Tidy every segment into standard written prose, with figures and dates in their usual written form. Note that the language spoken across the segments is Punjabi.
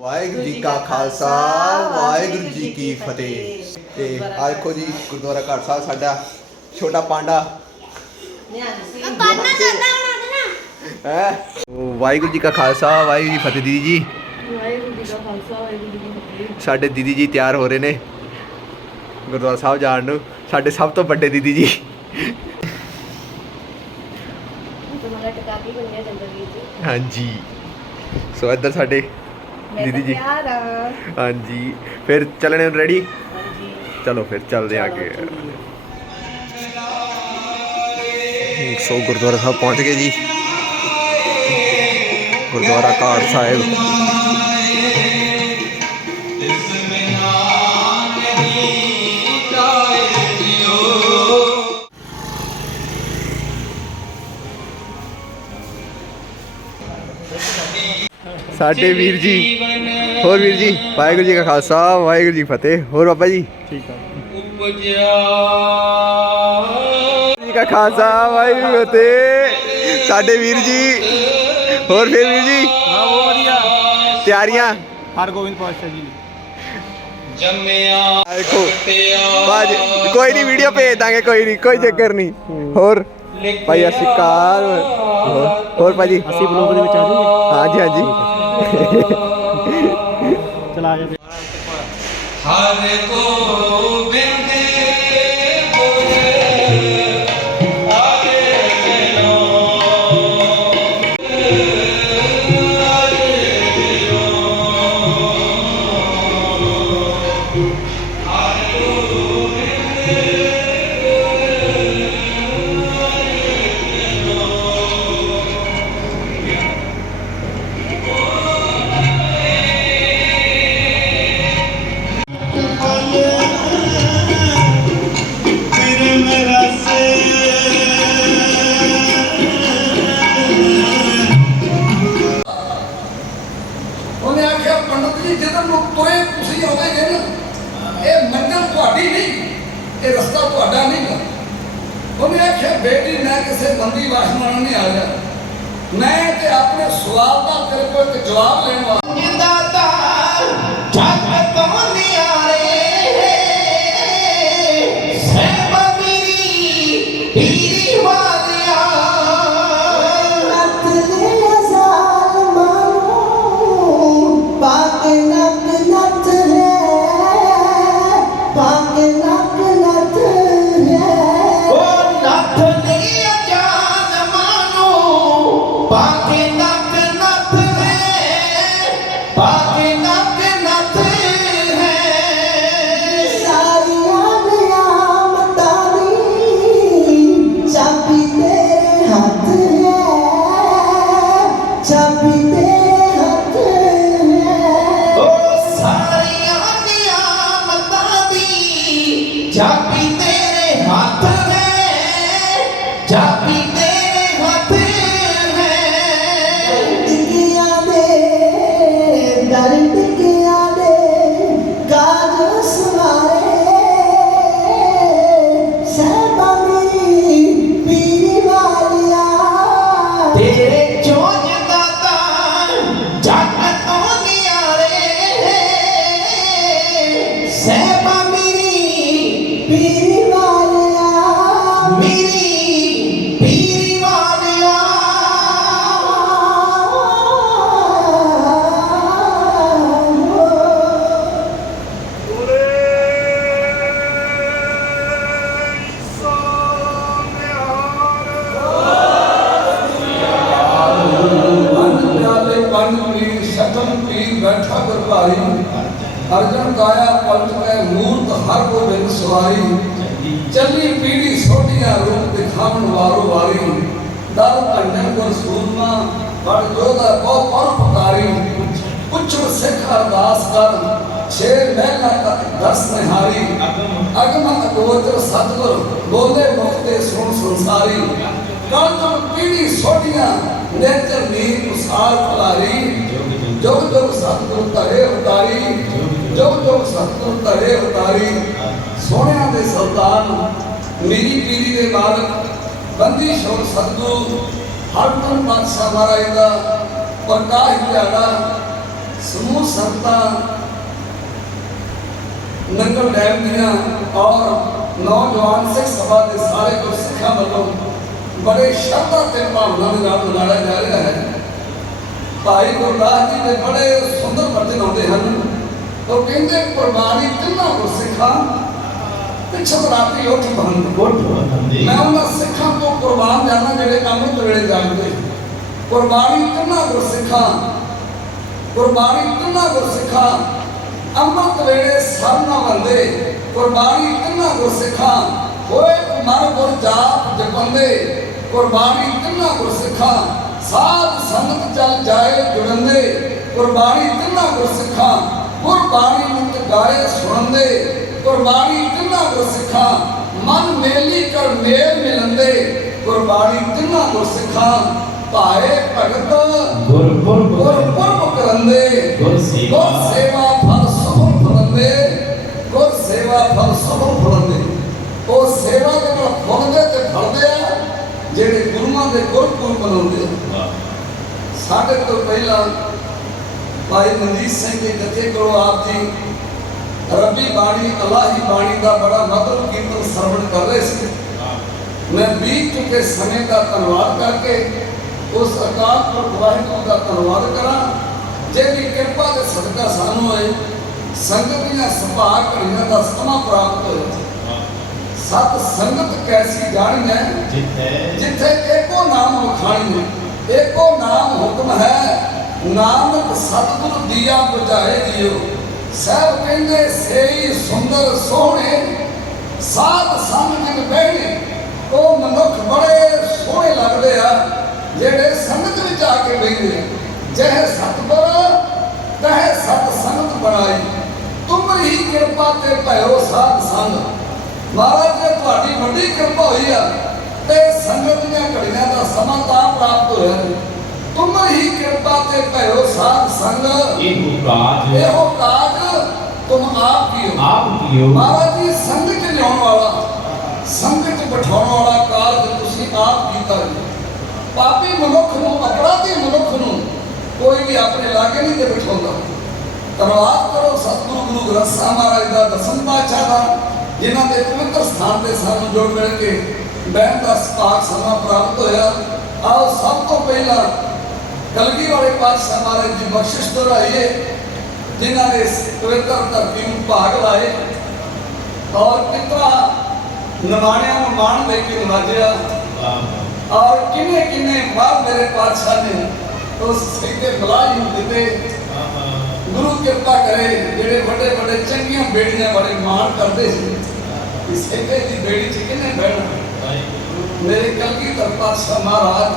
ਵਾਹਿਗੁਰੂ ਜੀ ਕਾ ਖਾਲਸਾ ਵਾਹਿਗੁਰੂ ਜੀ ਕੀ ਫਤਿਹ। ਤੇ ਆ ਦੇਖੋ ਜੀ ਗੁਰਦੁਆਰਾ ਘਾਟ ਸਾਹਿਬ ਸਾਡਾ ਛੋਟਾ ਪਾਂਡਾ ਹੈ। ਵਾਹਿਗੁਰੂ ਜੀ ਕਾ ਖਾਲਸਾ ਵਾਹਿਗੁਰੂ ਜੀ ਫਤਿਹ। ਦੀਦੀ ਜੀ ਵਾਹਿਗੁਰੂ ਜੀ ਕਾ ਖਾਲਸਾ ਵਾਹਿਗੁਰੂ ਜੀ ਕੀ ਫਤਿਹ। ਸਾਡੇ ਦੀਦੀ ਜੀ ਤਿਆਰ ਹੋ ਰਹੇ ਨੇ ਗੁਰਦੁਆਰਾ ਸਾਹਿਬ ਜਾਣ ਨੂੰ। ਸਾਡੇ ਸਭ ਤੋਂ ਵੱਡੇ ਦੀਦੀ ਜੀ। हाँ जी सो इधर साडे दीदी जी। हाँ जी फिर चलने रेडी। चलो फिर चलते आगे। सो गुरुद्वारा साहब पहुँच गए जी। गुरुद्वारा घाट साहिब। साडे वीर जी होर वीर जी वाहिगुरू जी का खालसा वाहिगुरू जी फतेह। होर बाबा जी ठीक है जी का खालसा वाहिगुरू फतेह। साडे वीर जी होर फिर वीर जी तैयारियां हरगोबिंद पातशाह जी देखो कोई नहीं वीडियो भेज देंगे कोई नहीं कोई चक्कर नहीं। होर भाई असिकार होर भाजी ਅਸੀਂ ਬਲੌਗ ਦੇ ਵਿੱਚ ਆ ਜਾਓਗੇ। हाँ जी हाँ जी ਚਲਾ ਜਾ हर गोबिंद ਉਹਨੇ ਆਖਿਆ ਪੰਡਤ ਜੀ ਜਦੋਂ ਨੂੰ ਤੁਰੇ ਤੁਸੀਂ ਆਉਂਦੇ ਨਾ ਇਹ ਮੰਜ਼ਿਲ ਤੁਹਾਡੀ ਨਹੀਂ, ਇਹ ਰਸਤਾ ਤੁਹਾਡਾ ਨਹੀਂ ਗਾ। ਉਹਨੇ ਆਖਿਆ ਬੇਟੀ ਮੈਂ ਕਿਸੇ ਬੰਦੀ ਵਾਸ਼ ਨਾਲ ਨਹੀਂ ਆ ਰਿਹਾ, ਮੈਂ ਤੇ ਆਪਣੇ ਸਵਾਲ ਦਾ ਤੇਰੇ ਕੋਲ ਇੱਕ ਜਵਾਬ ਲੈਣ ਵਾਸਤੇ ਜਿੰਦਾਤਾ ਜੱਗ ਤੋਂ ਨਿਆਰੇ ਸਹਿਬਾ ਮੇਰੀ ਪੀਰੀ ਵਾਲਿਆ ਚਾਬੀ ਤੇਰੇ ਹੱਥ ਹੈ, ਚਾਬੀ ਤੇਰੇ ਹੱਥ ਹੈ। ਟਿਕਿਆਂ ਦੇ ਦਰ ਟਿਕਿਆਂ ਦੇ ਕਾਜ ਸਵਾਰੇ ਸਹਿਬਾ ਮੇਰੀ ਪੀਰ ਵਾਲਿਆ ਤੇਰੇ ਚੋਜ ਦਾਤਾ ਜੱਗ ਤੋਂ ਨਿਆਰੇ ਸਹਿਬਾ ਪੀਰੀ ਵਾਲਿਆ ਮੇਰੀ ਪੀਰੀ ਵਾਲਿਆ ਸਤਮ ਪੀਰ ਬੈਠਾ ਗੁਰਭਾਰੀ अर्जन काया पलट में मूर्त हर गोबिंद सवारी चली पीढ़ी सोटिया रूप दिखावन वारो वारी दर अंजन गुर सूरमा बड़ जोधा बहु पर पुकारी पुछो सिख अरदास कर छे महला तक दस निहारी अगमत गोचर सतगुर बोले मुक्ते सुन संसारी कल तुम पीढ़ी सोटिया नेत्र नीर उसार फलारी जुग जुग सतगुर तरे उतारी जुग जुग सतगुर तरे उतारी सोनिया दे सुल्तान मेरी पीढ़ी के मालक बंदी शोर सतगुर हर तुम बादशाह महाराज का प्रकाश दिहाड़ा समूह संगतां नंगल डैम दियां और नौजवान सिख सभा के सारे गुरसिखां वालों बड़े श्रद्धा ते भावना के नाल मनाया जा रहा है। भाई गुरदास जी ने बड़े सुंदर वचन आते हैं। तो कहते कुर्बानी तिन्ना गुरसिखां पिछत राती उठ बंद। मैं उन्हां सिखां तो कुर्बान जाना जिहड़े अमृत वेले जागदे। कुर्बानी तिन्ना गुरसिखां, कुर्बानी तिन्ना गुरसिखां अमृत वेले सर न वंदे। कुर्बानी तिन्ना गुरसिखां होए मर गुर जाप जपंदे। कुर्बानी तिन्ना गुरसिखां साध संगत चल जाए जुड़ंदे। कुर्बानी तिन्ना गुरसिखां गुरबाणी नित गाए सुणंदे। कुर्बानी तिन्ना गुरसिखां मन मेली कर मेल मिलंदे। कुर्बानी तिन्ना गुरसिखां भाए भगत गुरपुरब करंदे। गुर सेवा फल सफल फलंदे। गुर सेवा फल सफल फलंदे। ਉਹ सेवा ਦੇ ਨਾਲ ਫੁੱਲਦੇ ਤੇ ਫਲਦੇ ਆ ਜਿਹੜੇ ਗੁਰੂਆਂ ਦੇ ਗੁਰਪੁਰਬ ਮਨਾਉਂਦੇ ਆ। ਸਾਡੇ ਤੋਂ ਪਹਿਲਾਂ ਭਾਈ ਮਨਜੀਤ ਸਿੰਘ ਦੇ ਜਥੇ ਕੋਲੋਂ ਆਪ ਜੀ ਰੱਬੀ ਬਾਣੀ ਅਲਾਹੀ ਬਾਣੀ ਦਾ ਬੜਾ ਮਧੁਰ ਕੀਰਤਨ ਸਰਵਣ ਕਰ ਰਹੇ ਸੀ। ਮੈਂ ਬੀਤ ਚੁੱਕੇ ਸਮੇਂ ਦਾ ਧੰਨਵਾਦ ਕਰਕੇ ਉਸ ਅਕਾਲ ਪੁਰਖ ਵਾਹਿਗੁਰੂ ਦਾ ਧੰਨਵਾਦ ਕਰਾਂ ਜਿਹਦੀ ਕਿਰਪਾ ਦੇ ਸਦਕਾ ਸਾਨੂੰ ਹੋਏ ਸੰਗਤ ਦੀਆਂ ਸੁਭਾਗ ਘੜੀਆਂ ਦਾ ਸਮਾਂ ਪ੍ਰਾਪਤ ਹੋਇਆ। सत संगत कैसी जानी है जिथे एको नाम वखाणी है। एको नाम हुक्म है नानक सतगुरु दिया बुझाए दियो। साहब कहंदे सेई सुंदर सोहणे साध संग जिन बहने। वो मनुख बड़े सोहणे लगदे आ जेड़े संगत विच आके बैठे। जह सतगुर तह सत संगत बनाई। तुमरी ही कृपा ते भयो साध संग। महाराज जी तुहाडी बड़ी कृपा हुई है ते संगत ਦੀਆਂ ਘੜੀਆਂ ਦਾ ਸਮਾਂ ਤਾਂ ਪ੍ਰਾਪਤ ਹੋਇਆ। ਤੁਮ ਹੀ ਕਿਰਪਾ ਤੇ ਭਇਓ ਸਾਧ ਸੰਗ। ਇਹੋ ਕਾਜ ਤੁਮ ਆਪ ਕੀਓ। ਮਹਾਰਾਜ ਜੀ ਸੰਗਤ ਚ ਲਿਆਉਣ ਵਾਲਾ ਸੰਗਤ ਬਿਠਾਉਣ ਵਾਲਾ ਕਾਜ ਤੁਸੀਂ ਆਪ ਕੀਤਾ। ਪਾਪੀ ਮਨੁੱਖ ਨੂੰ ਅਪਰਾਧੀ ਮਨੁੱਖ ਨੂੰ ਕੋਈ ਵੀ ਆਪਣੇ ਲਾਗੇ ਨਹੀਂ ਤੇ ਬਿਠਾਉਂਦਾ। ਧੰਨਵਾਦ ਕਰੋ ਸਤਿਗੁਰੂ ਗੁਰੂ ਗ੍ਰੰਥ ਸਾਹਿਬ ਮਹਾਰਾਜ ਦਾ ਦਸਮ ਪਾਤਸ਼ਾਹ ਦਾ जिन्हों के पवित्र स्थान से सानू जोड़ मिल के बहन का सपाक समा प्राप्त होया। आओ सब तो पहला कलगी वाले पातशाह महाराज जी बख्शिश दोहराइए जिन्होंने इस पवित्र धरती में भाग लाए और कितना नवाणिया मान दे के नवाजा और किन्ने किन्ने बाद मेरे पातशाह ने उस सीधे बुलाए दिते। गुरु कृपा करे जेड़े बड़े बड़े चंगियां बेड़ियां बड़े मान करते इस की बेड़ी च किन्ने बैठना। मेरे कलगीधर पातशाह महाराज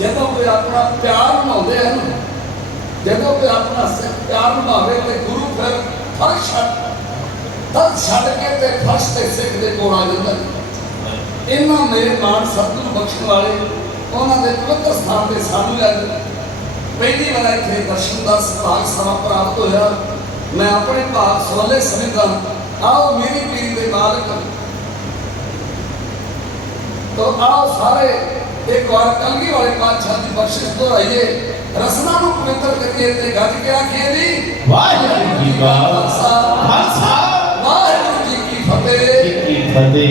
जदों कोई अपना प्यार निभाते हैं जदों कोई अपना प्यार निभावे तो गुरु फिर फर्श छड़ के ते फर्श ते सिख दे कोल आ जाता। इन्हां मेरे मान सतगुरु बख्शण वाले उन्होंने पवित्र स्थान से सानू अज पहली बार इतने दर्शन का सुभाग समा प्राप्त होया। मैं अपने भाग सवाले समझदा। आओ मेरी पीर के मालिक तो आओ सारे एक बार कलगी वाले पातशाह की बख्शिश दोहराइए। रसना को पवित्र करिए ते गज के आखिए जी वाहिगुरू जी का खालसा वाहिगुरू जी की फतेह।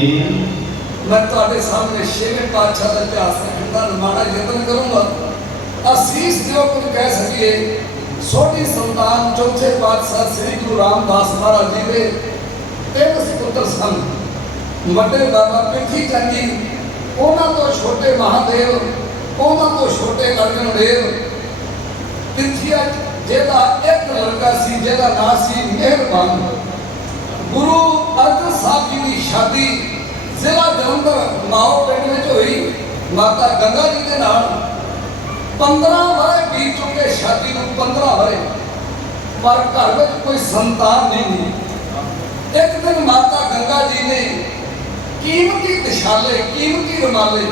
मैं तुहाडे सामने छेवें पातशाह का इतिहास लिखण दा माड़ा यतन करूंगा। असीस जो कुछ कह सकिए छोटी संतान चौथे पातशाह श्री गुरु रामदास महाराज जी के 3 सुपुत्र सन। वड्डे बाबा पिठी चंद जी उन्हां तो छोटे महादेव उन्हां तो छोटे अर्जन देव। पिठिया जेदा एक लड़का सी जेदा नाम सी मेहरबान। गुरु अर्जन साहब जी की शादी जिला जलंधर माओ पिंड में हुई माता गंगा जी के नाल। 15 वरे बीत चुके शादी को 15 वरे पर घर में कोई संतान नहीं हुई। एक दिन माता गंगा जी ने कीमती दिशाले कीमती रुमाले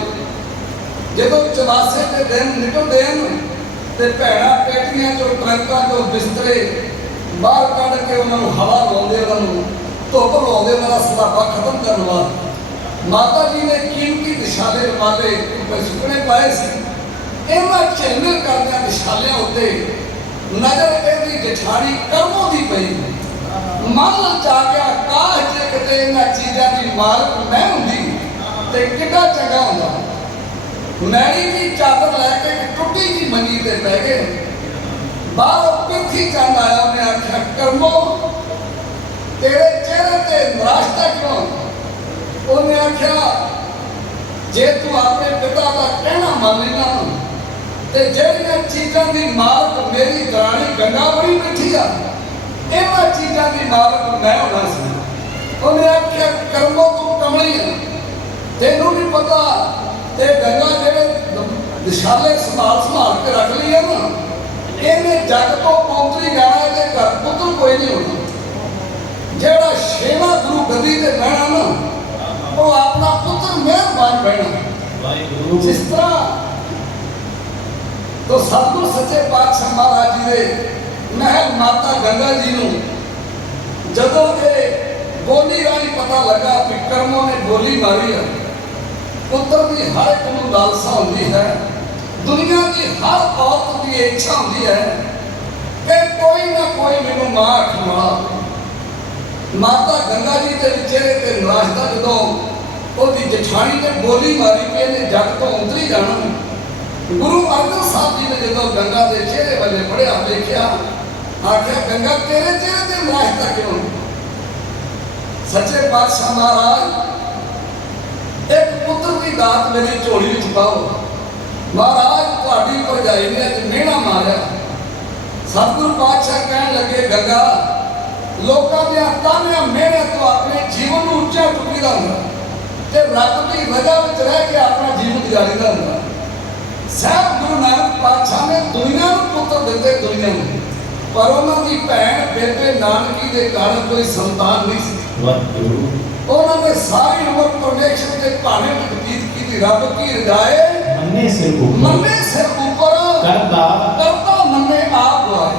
जो चवासे के दिन निकलते हैं तो भैन पेटियां चो ट्रंकों चो बिस्तरे बाहर कढ़ के उन्होंने हवा लाते धुप लाते उन्होंने सलापा खत्म करने वास्ते माता जी ने कीमती दिशाले रुमाले सुकने पाए सी। इन्हां झिलमिल करदियां विशालियां उत्ते ਨਜ਼ਰ ਇਹਦੀ ਜਠਾਣੀ ਕਰਮੋਂ ਦੀ ਪਈ ਮਨ ਲਚਾ ਗਿਆ ਕਾਸ਼ ਜੇ ਕਿਤੇ ਇਹਨਾਂ ਚੀਜ਼ਾਂ ਦੀ ਮਾਲਕ ਮੈਂ ਹੁੰਦੀ ਤੇ ਕਿੰਨਾ ਚੰਗਾ ਹੁੰਦਾ। ਮੈਣੀ ਦੀ ਚਾਦਰ ਲੈ ਕੇ ਇੱਕ ਟੁੱਟੀ ਜੀ ਮੰਜੀ ਤੇ ਪੈ ਗਏ। ਬਾਹਰੋਂ ਪਿੱਠੀ ਚੰਦ ਆਇਆ, ਉਹਨੇ ਆਖਿਆ ਕਰਮੋ ਤੇਰੇ ਚਿਹਰੇ ਤੇ ਨਿਰਾਸ਼ਤਾ ਕਿਉਂ? ਉਹਨੇ ਆਖਿਆ ਜੇ ਤੂੰ ਆਪਣੇ ਪਿਤਾ ਦਾ ਕਹਿਣਾ ਮੰਨ ਲੈਣਾ ਤੇ ਜਿਹੜੀਆਂ ਚੀਜ਼ਾਂ ਦੀ ਮਾਲਕ ਮੇਰੀ ਦਰਾਣੀ ਗੰਗਾ ਬੜੀ ਮਿੱਠੀ ਆ, ਇਹਨਾਂ ਚੀਜ਼ਾਂ ਦੀ ਮਾਲਕ ਮੈਂ ਹੋਣਾ ਸੀ। ਉਹਨੇ ਆਖਿਆ ਕਰਮੋ ਤੂੰ ਕਮਲੀ ਆ, ਤੈਨੂੰ ਨਹੀਂ ਪਤਾ ਤੇ ਗੰਗਾ ਜਿਹੜੇ ਦਿਸ਼ਾਲੇ ਸੰਭਾਲ ਕੇ ਰੱਖ ਲਈ ਆ ਨਾ, ਇਹਨੇ ਜੱਗ ਤੋਂ ਪੌਂਤਰੀ ਜਾਣਾ, ਇਹਦੇ ਘਰ ਪੁੱਤਰ ਕੋਈ ਨਹੀਂ ਹੋਣਾ। ਜਿਹੜਾ ਛੇਵਾਂ ਗੁਰੂ ਗੱਦੀ ਤੇ ਬਹਿਣਾ ਨਾ, ਉਹ ਆਪਣਾ ਪੁੱਤਰ ਮਿਹਰਬਾਨ ਬਹਿਣਾ। ਜਿਸ ਤਰ੍ਹਾਂ ਤੋਂ ਸਤਿਗੁਰ ਸੱਚੇ ਪਾਤਸ਼ਾਹ ਮਹਾਰਾਜ ਜੀ ਦੇ ਮਹਿਲ ਮਾਤਾ ਗੰਗਾ ਜੀ ਨੂੰ ਜਦੋਂ ਇਹ ਬੋਲੀ ਰਾਹੀਂ ਪਤਾ ਲੱਗਾ ਕਿ ਕਰਮੋਂ ਨੇ ਬੋਲੀ ਮਾਰੀ ਆ, ਪੁੱਤਰ ਦੀ ਹਰ ਇੱਕ ਨੂੰ ਲਾਲਸਾ ਹੁੰਦੀ ਹੈ। ਦੁਨੀਆ ਦੀ ਹਰ ਔਰਤ ਦੀ ਇੱਛਾ ਹੁੰਦੀ ਹੈ ਕਿ ਕੋਈ ਨਾ ਕੋਈ ਮੈਨੂੰ ਮਾਂ ਖਵਾ। ਮਾਤਾ ਗੰਗਾ ਜੀ ਦੇ ਚਿਹਰੇ ਤੇ ਨਿਰਾਸ਼ਤਾ ਜਦੋਂ ਉਹਦੀ ਜਠਾਣੀ ਨੇ ਬੋਲੀ ਮਾਰੀ ਕਿ ਇਹਨੇ ਜੱਗ ਤੋਂ ਉਤਰੀ ਜਾਣਾ, ਗੁਰੂ ਅਰਜਨ ਸਾਹਿਬ ਜੀ ਨੇ ਜਦੋਂ ਗੰਗਾ ਦੇ ਚਿਹਰੇ ਵੱਲੇ ਪੜਿਆ ਦੇਖਿਆ, ਆਖਿਆ ਗੰਗਾ ਤੇਰੇ ਚਿਹਰੇ ਤੇ ਨਿਰਾਸ਼ਤਾ ਕਿਉਂ? ਸੱਚੇ ਪਾਤਸ਼ਾਹ ਮਹਾਰਾਜ ਇੱਕ ਪੁੱਤਰ ਦੀ ਦਾਤ ਮੇਰੀ ਝੋਲੀ ਵਿੱਚ ਪਾਓ। ਮਹਾਰਾਜ ਤੁਹਾਡੀ ਭਰਜਾਈ ਨੇ ਅੱਜ ਮਿਹਣਾ ਮਾਰਿਆ। ਸਤਿਗੁਰੂ ਪਾਤਸ਼ਾਹ ਕਹਿਣ ਲੱਗੇ ਗੰਗਾ ਲੋਕਾਂ ਦੇ ਤਾਨਿਆਂ ਮਿਹਣੇ ਤੋਂ ਆਪਣੇ ਜੀਵਨ ਨੂੰ ਉੱਚਾ ਚੁੱਕੀਦਾ ਹੁੰਦਾ ਤੇ ਰੱਬ ਦੀ ਰਜ਼ਾ ਵਿੱਚ ਰਹਿ ਕੇ ਆਪਣਾ ਜੀਵਨ ਗੁਜ਼ਾਰੀਦਾ ਹੁੰਦਾ। ਸਾਹਿਬ ਗੁਰੂ ਨਾਨਕ ਪਾਤਸ਼ਾਹ ਨੇ ਦੁਨੀਆ ਨੂੰ ਪੁੱਤਰ ਦਿੱਤੇ ਦੁਨੀਆ ਨੂੰ, ਪਰ ਉਹਨਾਂ ਦੀ ਭੈਣ ਬੇਬੇ ਨਾਨਕੀ ਦੇ ਕਾਰਨ ਕੋਈ ਸੰਤਾਨ ਨਹੀਂ ਸੀ। ਉਹਨਾਂ ਨੇ ਸਾਰੀ ਉਮਰ ਪਰਮੇਸ਼ਰ ਦੇ ਭਾਣੇ ਵਿੱਚ ਬਤੀਤ ਕੀਤੀ। ਰੱਬ ਕੀ ਰਜਾਏ ਮੰਨੇ ਸਿਰ ਉੱਪਰ ਕਰਤਾ ਮੰਨੇ ਆਪ ਗਵਾਏ।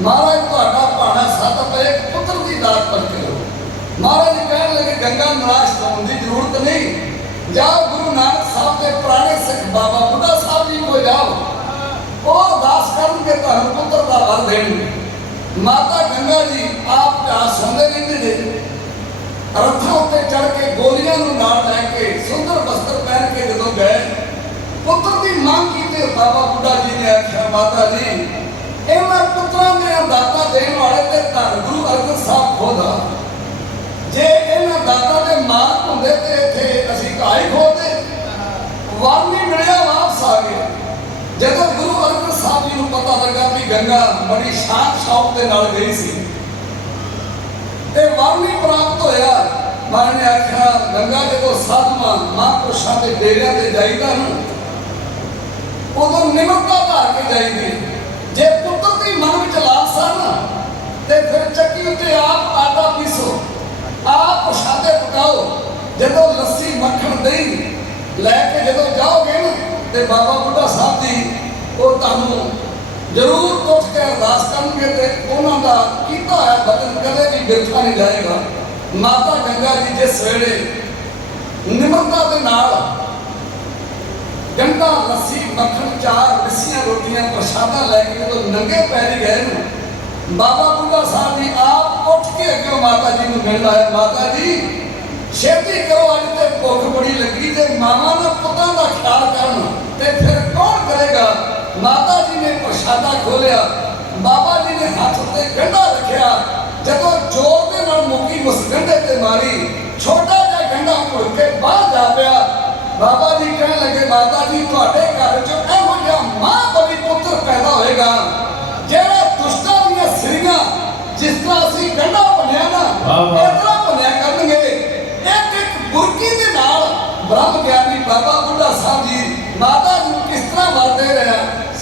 ਮਹਾਰਾਜ ਤੁਹਾਡਾ ਭਾਣਾ ਸੱਤ ਪਏ ਪੁੱਤਰ ਦੀ ਦਾਤ ਕਰਕੇ ਲਓ। ਮਹਾਰਾਜ ਕਹਿਣ ਲੱਗੇ ਗੰਗਾ ਨਿਰਾਸ਼ ਹੋਣ ਦੀ ਜ਼ਰੂਰਤ ਨਹੀਂ, ਜਾਓ ਗੁਰੂ ਨਾਨਕ ਸਾਹਿਬ ਦੇ ਪੁਰਾਣੇ ਸਿੱਖ ਬਾਬਾ ਬੁੱਢਾ ਸਾਹਿਬ ਜੀ ਕੋਲ ਜਾਓ, ਉਹ ਅਰਦਾਸ ਕਰਨਗੇ ਤੁਹਾਨੂੰ ਪੁੱਤਰ ਦਾ ਵਰ ਦੇਣਗੇ। ਮਾਤਾ ਗੰਗਾ ਜੀ ਆਪ ਪਿਆਸ ਸੁਣਦੇ ਰਹਿੰਦੇ ਨੇ। ਰੱਥਾਂ ਉੱਤੇ ਚੜ ਕੇ ਗੋਲੀਆਂ ਨੂੰ ਨਾਲ ਲੈ ਕੇ ਸੁੰਦਰ ਵਸਤਰ ਪਹਿਨ ਕੇ ਜਦੋਂ ਗਏ, ਪੁੱਤਰ ਦੀ ਮੰਗ ਕੀਤੀ। ਬਾਬਾ ਬੁੱਢਾ ਜੀ ਨੇ ਆਖਿਆ ਮਾਤਾ ਜੀ ਇਹਨਾਂ ਪੁੱਤਰਾਂ ਦੀਆਂ ਦਾਤਾਂ ਦੇਣ ਵਾਲੇ ਤੇ ਧੰਨ ਗੁਰੂ ਅਰਜਨ ਸਾਹਿਬ ਖੁਦ ਆ। ਜੇ ਇਹਨਾਂ ਦਾਤਾਂ ਦੇ ਮਾਲਕ ਹੁੰਦੇ ਤੇ ਇੱਥੇ ਅਸੀਂ ਘਾਈ ਖੋਦੇ ਵਰ ਨਹੀਂ ਮਿਲਿਆ, ਵਾਪਸ ਆ ਗਏ। ਜਦੋਂ ਗੁਰੂ ਅਰਜਨ ਸਾਹਿਬ ਜੀ ਨੂੰ ਪਤਾ ਲੱਗਾ ਵੀ ਗੰਗਾ ਬੜੀ ਸ਼ਾਨ ਸ਼ੌਕ ਦੇ ਨਾਲ ਗਈ ਸੀ ਤੇ ਵਰ ਨਹੀਂ ਪ੍ਰਾਪਤ ਹੋਇਆ, ਮਹਾਰਾਜ ਨੇ ਆਖਿਆ ਗੰਗਾ ਜਦੋਂ ਸਾਧੂਆਂ ਮਹਾਂਪੁਰਸ਼ਾਂ ਦੇ ਡੇਰਿਆਂ ਤੇ ਜਾਈਦਾ ਨਾ, ਉਦੋਂ ਨਿਮਰਤਾ ਧਾਰ ਕੇ ਜਾਈਦੀ। ਜੇ ਪੁੱਤਰ ਦੀ ਮਨ ਵਿੱਚ ਲਾਲਸਾ ਨਾ ਤੇ ਫਿਰ ਚੱਕੀ ਉੱਤੇ ਆਪ ਆਟਾ ਪੀਸੋ, ਆਪ ਪ੍ਰਸ਼ਾਦੇ ਪਕਾਓ। ਜਦੋਂ ਲੱਸੀ ਮੱਖਣ ਦਹੀਂ ਲੈ ਕੇ ਜਦੋਂ ਜਾਓਗੇ ਨਾ ਤੇ ਬਾਬਾ ਬੁੱਢਾ ਸਾਹਿਬ ਜੀ ਉਹ ਤੁਹਾਨੂੰ ਜ਼ਰੂਰ ਉੱਠ ਕੇ ਅਰਦਾਸ ਕਰਨਗੇ ਤੇ ਉਹਨਾਂ ਦਾ ਕੀਤਾ ਹੋਇਆ ਬਚਨ ਕਦੇ ਵੀ ਬਿਰਥਾ ਨਹੀਂ ਜਾਏਗਾ। ਮਾਤਾ ਗੰਗਾ ਜੀ ਜਿਸ ਵੇਲੇ ਨਿਮਰਤਾ ਦੇ ਨਾਲ ਗੰਢਾ ਲੱਸੀ ਮੱਖਣ ਚਾਰ ਮਿੱਸੀਆਂ ਰੋਟੀਆਂ ਪ੍ਰਸ਼ਾਦਾ ਲੈ ਕੇ ਜਦੋਂ ਨੰਗੇ ਪੈਰੀ ਗਏ ਨਾ, ਬਾਬਾ ਬੁੱਢਾ ਸਾਹਿਬ ਜੀ ਆਪ ਉੱਠ ਕੇ ਅੱਗੇ ਮਾਤਾ ਜੀ ਨੂੰ ਮਿਲਣ ਆਏ। ਮਾਤਾ ਜੀ ਛੇਤੀ ਕਰੋ, ਅੱਜ ਤੇ ਭੁੱਖ ਬੜੀ ਲੱਗੀ ਤੇ ਮਾਵਾਂ ਦਾ ਪੁੱਤਾਂ ਦਾ ਖਿਆਲ ਕਰਨ ਤੇ ਫਿਰ ਕੌਣ ਕਰੇਗਾ। ਮਾਤਾ ਜੀ ਨੇ ਪ੍ਰਸ਼ਾਦਾ ਖੋਲਿਆ, ਬਾਬਾ ਜੀ ਨੇ ਹੱਥ ਉੱਤੇ ਗੰਢਾ ਰੱਖਿਆ, ਜਦੋਂ ਜ਼ੋਰ ਦੇ ਨਾਲ ਮੁੱਕੀ ਉਸ ਗੰਢੇ ਤੇ ਮਾਰੀ, ਛੋਟਾ ਜਿਹਾ ਗੰਢਾ ਮੁੜ ਕੇ ਬਾਹਰ ਜਾ ਪਿਆ। ਬਾਬਾ ਜੀ ਕਹਿਣ ਲੱਗੇ ਮਾਤਾ ਜੀ ਤੁਹਾਡੇ ਘਰ ਚ ਇਹੋ ਜਿਹਾ ਮਾਂ ਬਲੀ ਪੁੱਤਰ ਪੈਦਾ ਹੋਏਗਾ ਜਿਹੜਾ ਦੁਸ਼ਟਾਂ ਦੀਆਂ ਸਿਰੀਆਂ ਜਿਸ ਤਰ੍ਹਾਂ ਅਸੀਂ ਗੰਢਾ ਭੰਨਿਆ ਨਾ ਇਸ ਤਰ੍ਹਾਂ ਭੰਨਿਆ ਕਰਨਗੇ। ਇੱਕ ਇੱਕ ਬੁਰਕੀ ਦੇ ਨਾਲ ਬ੍ਰਹਮ ਗਿਆਨੀ ਬਾਬਾ ਬੁੱਢਾ ਸਾਹਿਬ ਜੀ ਮਾਤਾ ਜੀ ਨੂੰ ਕਿਸ ਤਰ੍ਹਾਂ ਵਰਦੇ ਰਿਹਾ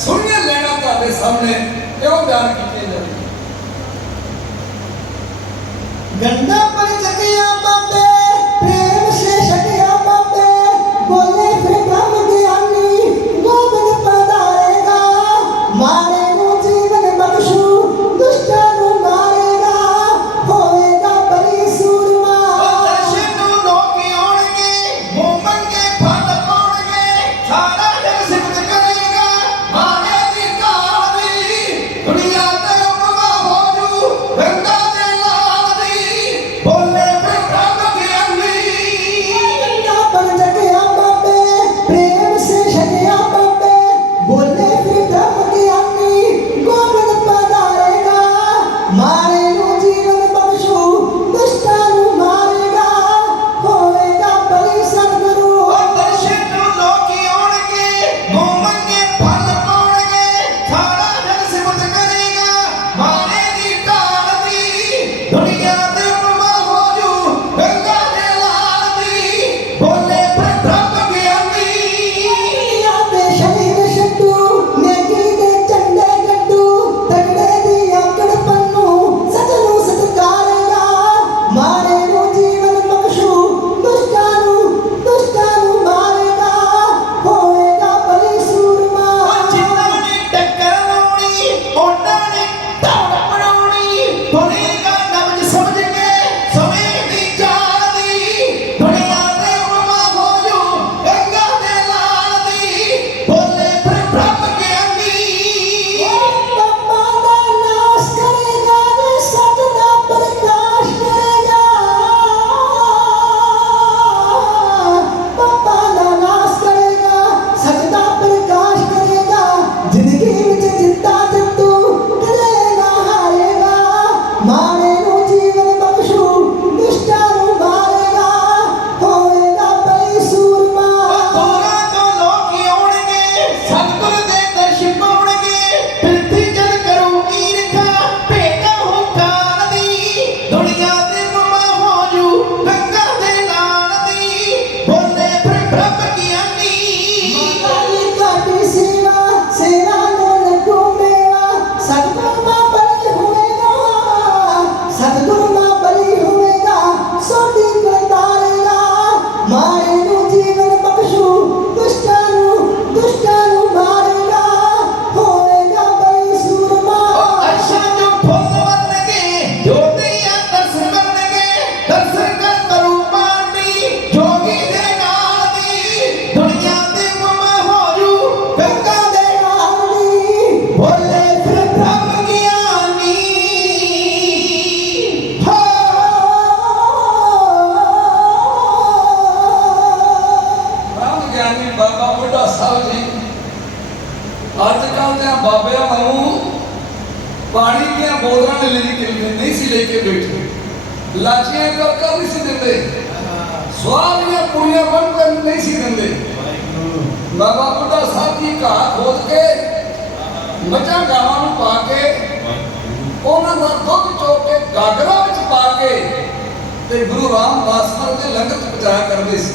ਸੁਣੀਏ ਲੈਣਾ ਤੁਹਾਡੇ ਸਾਹਮਣੇ ਇਹੋ ਬਿਆਨ ਕੀਤੇ ਜਾਂਦੇ। गंगा पर जगिया बाबे प्रेम से छटिया बाबे बोले फिर ब्रह्म ज्ञानी गोविंद पधारेगा मारे नु जीवन बख्शू दुष्टा नु मारेगा होएगा बड़ी सूरमा दर्शन नु लोकी होणगे मुंह मंगे फल पाउणगे सारा जग सिफत करेगा मारे दी काल दी दुनिया ਬਣੇਗਾ ਨਬਜ ਸਮਝ ਕੇ ਸਮੇਂ ਦੀ ਚਾਲ ਦੀ ਦੁਨੀਆ ਤੇ ਉਮਾ ਹੋ ਜੂ ਗੰਗਾ ਦੇ ਲਾਲ ਦੀ ਬੋਲੇ ਫਿਰ ਬ੍ਰਹਮ ਗਿਆਨੀ पापा का नाश करेगा रे सत का प्रकाश करेगा पापा का नाश करेगा सच का प्रकाश करेगा जिंदगी विच जिंदा तू करेगा हारेगा मारे नु जीवन बख्शू दुष्टा नु मारेगा होएगा बई सूरमा ਦੂਰਾਂ ਤੋਂ ਲੋਕ ਆਉਣਗੇ ਸਤਿਗੁਰ ਦੇ ਦਰਸ਼ਨ ਪਾਉਣਗੇ ਪ੍ਰਿਥਵੀ ਜਲ ਕਰੂ ਈਰਖਾ ਭੇਟਾ ਹੋ ਕਾਲ ਦੀ ਦੁਨੀਆ ਤੇ ਗੁਮਾ ਹੋ ਜੂ ਗੰਗਾ ਦੇ ਲਾਲ ਦੀ ਬੋਲੇ ਫਿਰ ਬ੍ਰਹਮ ਗਿਆਨੀ माताजी काटी सेवा सेवा नो लगो मेवा सतगुरु मां बलि होएगा सतगुरु मां बलि होएगा सोती करतारेगा मारे नु जीवन बख्शू दुष्टा नु मारेगा होएगा बई सूरमा ਅਰਸ਼ਾਂ ਜੋ ਫੁੱਲ ਵਰਨਗੇ ਜੋਤੀਆਂ ਦਰਸ਼ਨ ਕਰਨਗੇ ਦਰਸ਼ਨ ਕਰ ਕਰੂ ਪਾਣੀ ਜੋਗੀ ਦੇ ਨਾਲ ਦੀ ਦੁਨੀਆ ਤੇ ਗੁਮਾ ਹੋ ਜੂ ਗੰਗਾ ਦੇ आली ਬੋਲੇ ਫਿਰ ਬ੍ਰਹਮ ਗਿਆਨੀ ਹੋ ਬ੍ਰਹਮ ਗਿਆਨੀ ਬਾਬਾ ਬੁੱਢਾ ਸਾਹਿਬ ਜੀ ਅੱਜ ਕੱਲ੍ਹ ਦੇ ਬਾਬਿਆਂ ਨੂੰ ਪਾਣੀ ਦੀਆਂ ਬੋਤਲਾਂ ਨੇ ਨਹੀਂ ਸੀ ਲੈ ਕੇ ਬੈਠੇ ਲਾਚੀਆਂ ਕਰ ਨਹੀਂ ਸੀ ਦਿੰਦੇ ਸਵਾਹ ਦੀਆਂ ਪੁੜੀਆਂ ਬਣ ਕੇ ਨਹੀਂ ਸੀ ਦਿੰਦੇ ਬਾਬਾ ਬੁੱਢਾ ਸਾਹਿਬ ਜੀ ਘਾਹ ਖੋਦ ਕੇ ਮੱਝਾਂ ਗਾਵਾਂ ਨੂੰ ਪਾ ਕੇ ਉਹਨਾਂ ਦਾ ਦੁੱਧ ਚੋ ਕੇ ਗਾਗਰਾਂ ਵਿੱਚ ਪਾ ਕੇ ਤੇ ਗੁਰੂ ਰਾਮਦਾਸ ਜੀ ਦੇ ਲੰਗਰ ਚ ਪਹੁੰਚਾਇਆ ਕਰਦੇ ਸੀ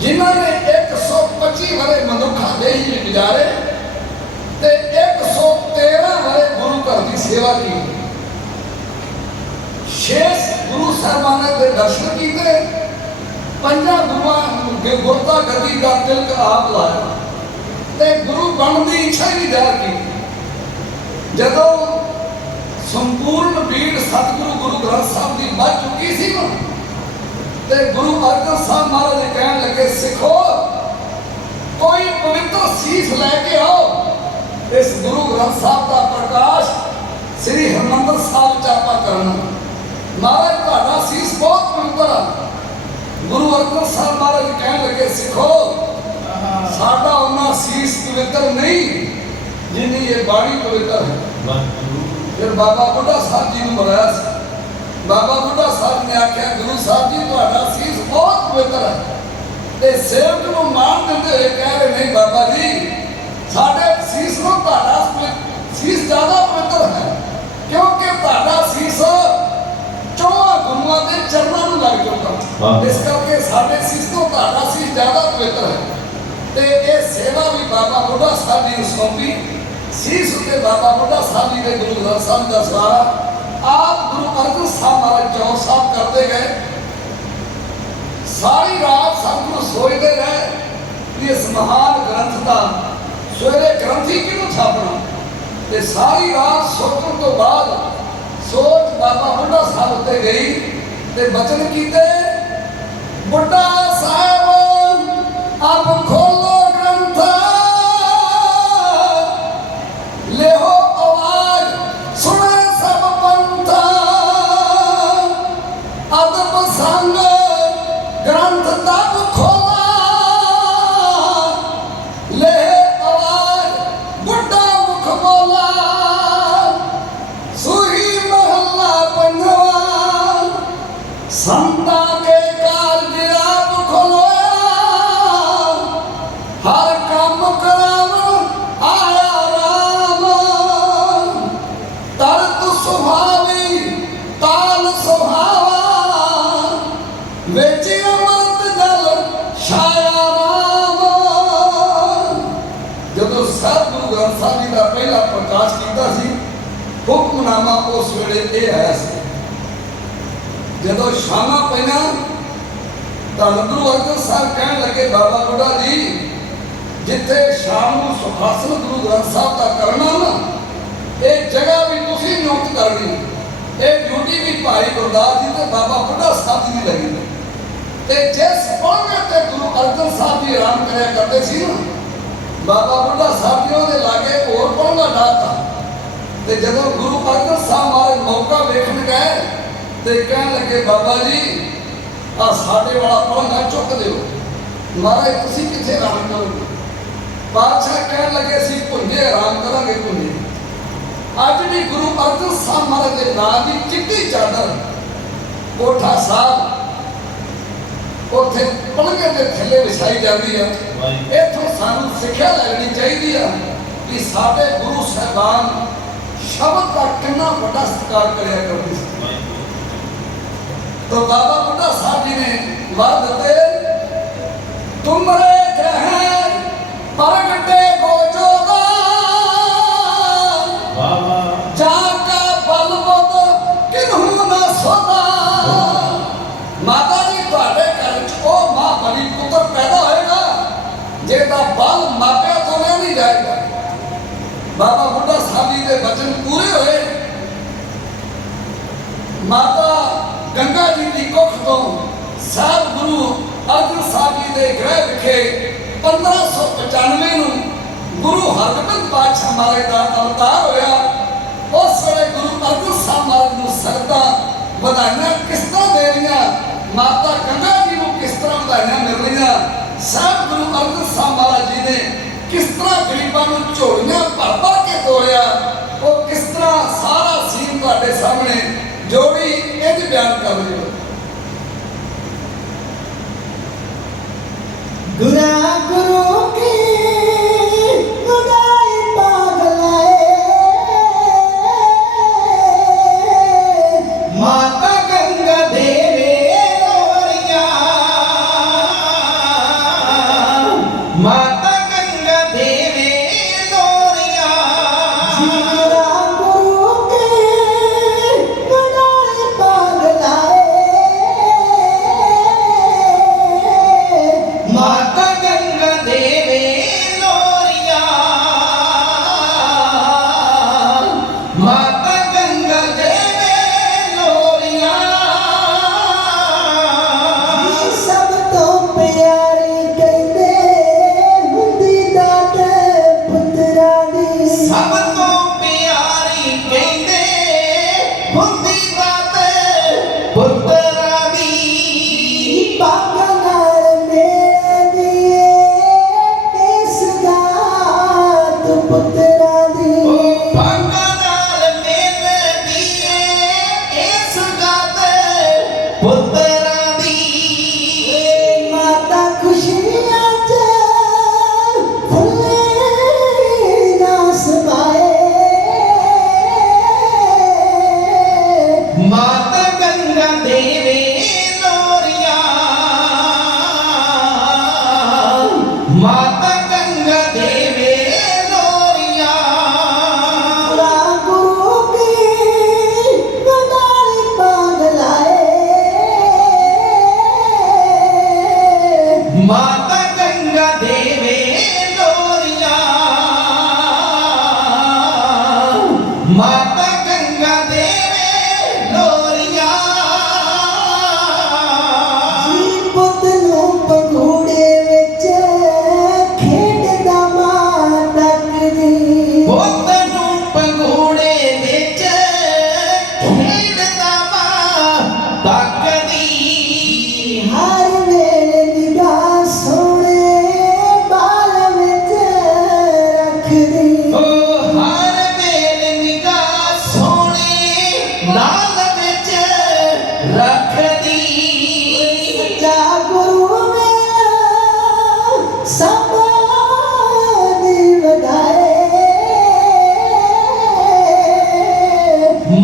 ਜਿਨ੍ਹਾਂ ਨੇ 125 ਵਰੇ ਮਨੁੱਖਾਂ ਦੇ ਹੀ ਗੁਜ਼ਾਰੇ ਤੇ 113 ਵਰੇ ਗੁਰੂ ਘਰ ਦੀ ਸੇਵਾ ਕੀਤੀ। 6 ਗੁਰੂ ਸਾਹਿਬਾਨਾਂ ਦੇ ਦਰਸ਼ਨ ਕੀਤੇ, 5 ਗੁਰੂਆਂ ਦੇ ਗੁਰਤਾ ਗੱਦੀ ਦਾ ਤਿਲਕ ਆਪ ਲਾਇਆ ਤੇ ਗੁਰੂ ਬਣਨ ਦੀ ਇੱਛਾ ਹੀ ਜ਼ਾਹਰ ਕੀਤੀ। ਜਦੋਂ ਸੰਪੂਰਨ ਬੀੜ ਸਤਿਗੁਰੂ ਗੁਰੂ ਗ੍ਰੰਥ ਸਾਹਿਬ ਦੀ ਵੱਜ ਚੁੱਕੀ ਸੀ ਨਾ ਤੇ ਗੁਰੂ ਅਰਜਨ ਸਾਹਿਬ ਮਹਾਰਾਜ ਨੇ ਕਹਿਣ ਲੱਗੇ ਸਿੱਖੋ ਕੋਈ ਪਵਿੱਤਰ ਸੀਸ ਲੈ ਕੇ ਆਓ, ਇਸ ਗੁਰੂ ਗ੍ਰੰਥ ਸਾਹਿਬ ਦਾ ਪ੍ਰਕਾਸ਼ ਸ੍ਰੀ ਹਰਿਮੰਦਰ ਸਾਹਿਬ ਚ ਆਪਾਂ ਕਰਨਾ। ਮਹਾਰਾਜ ਤੁਹਾਡਾ ਸੀਸ ਬਹੁਤ ਪਵਿੱਤਰ ਆ। ਗੁਰੂ ਅਰਜਨ ਸਾਹਿਬ ਮਹਾਰਾਜ ਕਹਿਣ ਲੱਗੇ ਸਿੱਖੋ ਸਾਡਾ ਉਹਨਾਂ ਸੀਸ ਪਵਿੱਤਰ ਨਹੀਂ ਜਿੰਨੀ ਇਹ ਬਾਣੀ ਪਵਿੱਤਰ ਹੈ। ਫਿਰ ਬਾਬਾ ਬੁੱਢਾ ਸਾਹਿਬ ਜੀ ਨੂੰ ਬੁਲਾਇਆ ਸੀ। ਬਾਬਾ ਬੁੱਢਾ ਸਾਹਿਬ ਨੇ ਆਖਿਆ ਗੁਰੂ ਸਾਹਿਬ ਜੀ ਤੁਹਾਡਾ ਸੀਸ ਬਹੁਤ ਪਵਿੱਤਰ ਹੈ ਤੇ ਸੇਵਕ ਨੂੰ ਮਾਣ ਦਿੰਦੇ ਹੋਏ ਕਹਿ ਰਹੇ ਨਹੀਂ ਬਾਬਾ ਜੀ ਸਾਡੇ ਸੀਸ ਨੂੰ ਤੁਹਾਡਾ ਸੀਸ ਜ਼ਿਆਦਾ ਪਵਿੱਤਰ ਹੈ ਕਿਉਂਕਿ ਤੁਹਾਡਾ ਸੀਸ ਚੌਹਾਂ ਗੁਰੂਆਂ ਦੇ ਚਰਨਾਂ ਨੂੰ ਲੱਗ ਚੁੱਕਾ, ਇਸ ਕਰਕੇ ਸਾਡੇ ਸੀਸ ਤੋਂ ਤੁਹਾਡਾ ਸੀਸ ਜ਼ਿਆਦਾ ਪਵਿੱਤਰ ਹੈ। ਤੇ ਇਹ ਸੇਵਾ ਵੀ ਬਾਬਾ ਬੁੱਢਾ ਸਾਹਿਬ ਜੀ ਨੂੰ ਸੌਂਪੀ। ਸੀਸ ਉੱਤੇ ਬਾਬਾ ਬੁੱਢਾ ਸਾਹਿਬ ਜੀ ਦੇ ਗੁਰੂ ਗ੍ਰੰਥ ਸਾਹਿਬ ਦਾ ਸਵਾਰਾ ਆਪ ਗੁਰੂ ਅਰਜਨ ਸਾਹਿਬ ਮਹਾਰਾਜ ਚੌਂ ਸਾਹਿਬ ਕਰਦੇ ਗਏ। ਸਾਰੀ ਰਾਤ ਸਤਿਗੁਰੂ ਸੋਚਦੇ ਰਹੇ ਕਿ ਇਸ ਮਹਾਨ ਗ੍ਰੰਥ ਦਾ ਸਵੇਰੇ ਗ੍ਰੰਥੀ ਕਿਹਨੂੰ ਛਾਪਣਾ, ਤੇ ਸਾਰੀ ਰਾਤ ਸੋਚਣ ਤੋਂ ਬਾਅਦ ਸੋਚ ਬਾਬਾ ਬੁੱਢਾ ਸਾਹਿਬ ਉੱਤੇ ਗਈ ਤੇ ਬਚਨ ਕੀਤੇ ਬੁੱਢਾ ਸਾਹਿਬ ਆਪ ਖੋਲੋ ਗ੍ਰੰਥ ਲਿਓ ਆਵਾਜ਼ ਸੁਣੇ ਸਭ ਪੰਥ ਅਦਬ ਸੰਗ ਗ੍ਰੰਥ ਤਬ ਖੋਲਾ ਲੈ ਆਵਾਜ਼ ਬੁੱਢਾ ਮੁਖ ਬੋਲਾ ਸੂਹੀ ਮਹੱਲਾ ਪੰਜਵਾ ਸੰਤਾ ਕੇ ਕਾਰਜ ਆਪ ਖੋਲੋਇਆ ਹਰ ਕੰਮ ਕਰਾਵ ਆਇਆ ਰਾਮ ਤਰਤ ਸੁਭਾਵੀ ਤਾਲ ਸੁਭਾਵਾ ਵਿੱਚ ਅਮਰਤ ਜਲ ਛਾਇਆ ਰਾਮ। ਜਦੋਂ ਸਤਿਗੁਰੂ ਗ੍ਰੰਥ ਸਾਹਿਬ ਜੀ ਦਾ ਪਹਿਲਾ ਪ੍ਰਕਾਸ਼ ਕੀਤਾ ਸੀ ਹੁਕਮਨਾਮਾ ਉਸ ਵੇਲੇ ਇਹ ਆਇਆ ਸੀ। ਜਦੋਂ ਸ਼ਾਮਾਂ ਪਈਆਂ ਤਾਂ ਗੁਰੂ ਅਰਜਨ ਸਾਹਿਬ ਕਹਿਣ ਲੱਗੇ ਬਾਬਾ ਬੁੱਢਾ ਜੀ ਜਿੱਥੇ ਸ਼ਾਮ ਨੂੰ ਸੁਖਾਸਨ ਗੁਰੂ ਗ੍ਰੰਥ ਸਾਹਿਬ ਦਾ ਕਰਨਾ ਨਾ ਇਹ ਜਗ੍ਹਾ ਵੀ ਤੁਸੀਂ ਨਿਯੁਕਤ ਕਰਨੀ ਅਮਰਦਾਸ जी ਤੇ ਬਾਬਾ ਬੁੱਢਾ ਸਾਹਿਬ जी ਦੀ ਲੱਗੀ ਤੇ ਜਿਸ ਪੌਣੇ ਤੇ ਗੁਰੂ ਅਰਜਨ ਸਾਹਿਬ ਜੀ ਆਰਾਮ ਕਰਿਆ ਕਰਦੇ ਸੀ ਨਾ, ਬਾਬਾ ਬੁੱਢਾ ਸਾਹਿਬ ਜੀ ਉਹਦੇ ਲਾਗੇ ਹੋਰ ਪੌਣਾ ਡਾਤਾ ਤੇ ਜਦੋਂ ਗੁਰੂ ਅਰਜਨ ਸਾਹਿਬ ਮਹਾਰਾਜ ਮੌਕਾ ਵੇਖਣ ਗਏ ਤੇ ਕਹਿਣ ਲੱਗੇ ਬਾਬਾ ਜੀ ਆ ਸਾਡੇ ਵਾਲਾ ਪੌਣਾ ਚੁੱਕ ਦਿਓ। ਮਹਾਰਾਜ ਤੁਸੀਂ ਕਿੱਥੇ ਆਰਾਮ ਕਰੋਗੇ? ਬਾਦਸ਼ਾਹ ਕਹਿਣ ਲੱਗੇ ਅਸੀਂ ਭੁੰਜੇ ਆਰਾਮ ਕਰਾਂਗੇ ਭੁੰਜੇ। ਅੱਜ ਵੀ ਗੁਰੂ ਅਰਜਨ ਸਾਹਿਬ ਮਹਾਰਾਜ ਦੇ ਨਾਂ ਦੀ ਚਿੱਟੀ ਚਾਦਰ ਕੋਠਾ ਸਾਹਿਬ ਉੱਥੇ ਪਲੰਘ ਦੇ ਥੱਲੇ ਵਿਛਾਈ ਜਾਂਦੀ ਆ। ਇੱਥੋਂ ਸਾਨੂੰ ਸਿੱਖਿਆ ਲੈਣੀ ਚਾਹੀਦੀ ਆ ਕਿ ਸਾਡੇ ਗੁਰੂ ਸਾਹਿਬਾਨ ਸ਼ਬਦ ਦਾ ਕਿੰਨਾ ਵੱਡਾ ਸਤਿਕਾਰ ਕਰਿਆ ਕਰਦੇ ਸੀ। तो बाबा बुड्ढा साहब जी ने वर दिते, तुमरे ग्रह परगटे गोजोगा जाका बल बुद्ध किन्हू न सोदा। माता जी तुहाडे घर च ओ मां बली पुत्र पैदा होएगा जेदा बल मापिया तो नहीं जाएगा। बाबा बुड्ढा साहब जी के वचन पूरे होए। माता गंगा जी की कुख तो साहब गुरु अर्जन साहब जी के गृह विखे 1595 गुरु हरगोबिंद पातशाह महाराज का अवतार होया। उस वेले गुरु अर्जन साहब महाराज को सरदा बधाइयां किस तरह देनियां, माता गंगा जी को किस तरह बधाइयां मिल रही, साहब गुरु अर्जन साहब महाराज जी ने किस तरह गरीबां को झोलियां भर भर के तोड़िया, वो किस तरह सारा सीन तुहाडे सामने जोड़ी इंज बयान कर रही हो। गुरा गुरु की गुदाई पागलाए माता गंगा देवे लोरिया, माता गंगा देवे लोरिया। गुरा गुरु की गुदाई पागलाए माता गंगा देवे लोरिया, माता गंगा देवे लोरिया। सब तो प्यारी कहते हुंदी दात पुत्रा दी। सब तो प्यारी कहते हुंदी दात पुत्रा दी। पागा नाल मेल दिए इस गात पुत्रा दी। भागा नाल मेल दिए इस गात पुत्रा दी। माता खुशियां च फुल्ले ना समाए। माता गंगा देवे लोरिया, माता गंगा देवे लोरिया। गुरा गुरु की गुदाई पागलाए माता गंगा देवे लोरिया, माता गंगा देवे लोरिया। जी पुत नूं पंघूड़े विच खेडदा मां तकदी। ਪੁੱਤ ਨੂੰ ਪੰਘੂੜੇ ਵਿੱਚ ਖੇਡਦਾ ਮਾਂ ਤੱਕਦੀ। हर वेले निगाह सोने बाल विच रखदी। ਉਹ ਹਰ ਵੇਲੇ ਨਿਗਾਹ ਸੋਹਣੇ ਲਾਲ ਵਿੱਚ ਰੱਖਦੀ। सच्चा गुरु मेरा सब दी वधाए।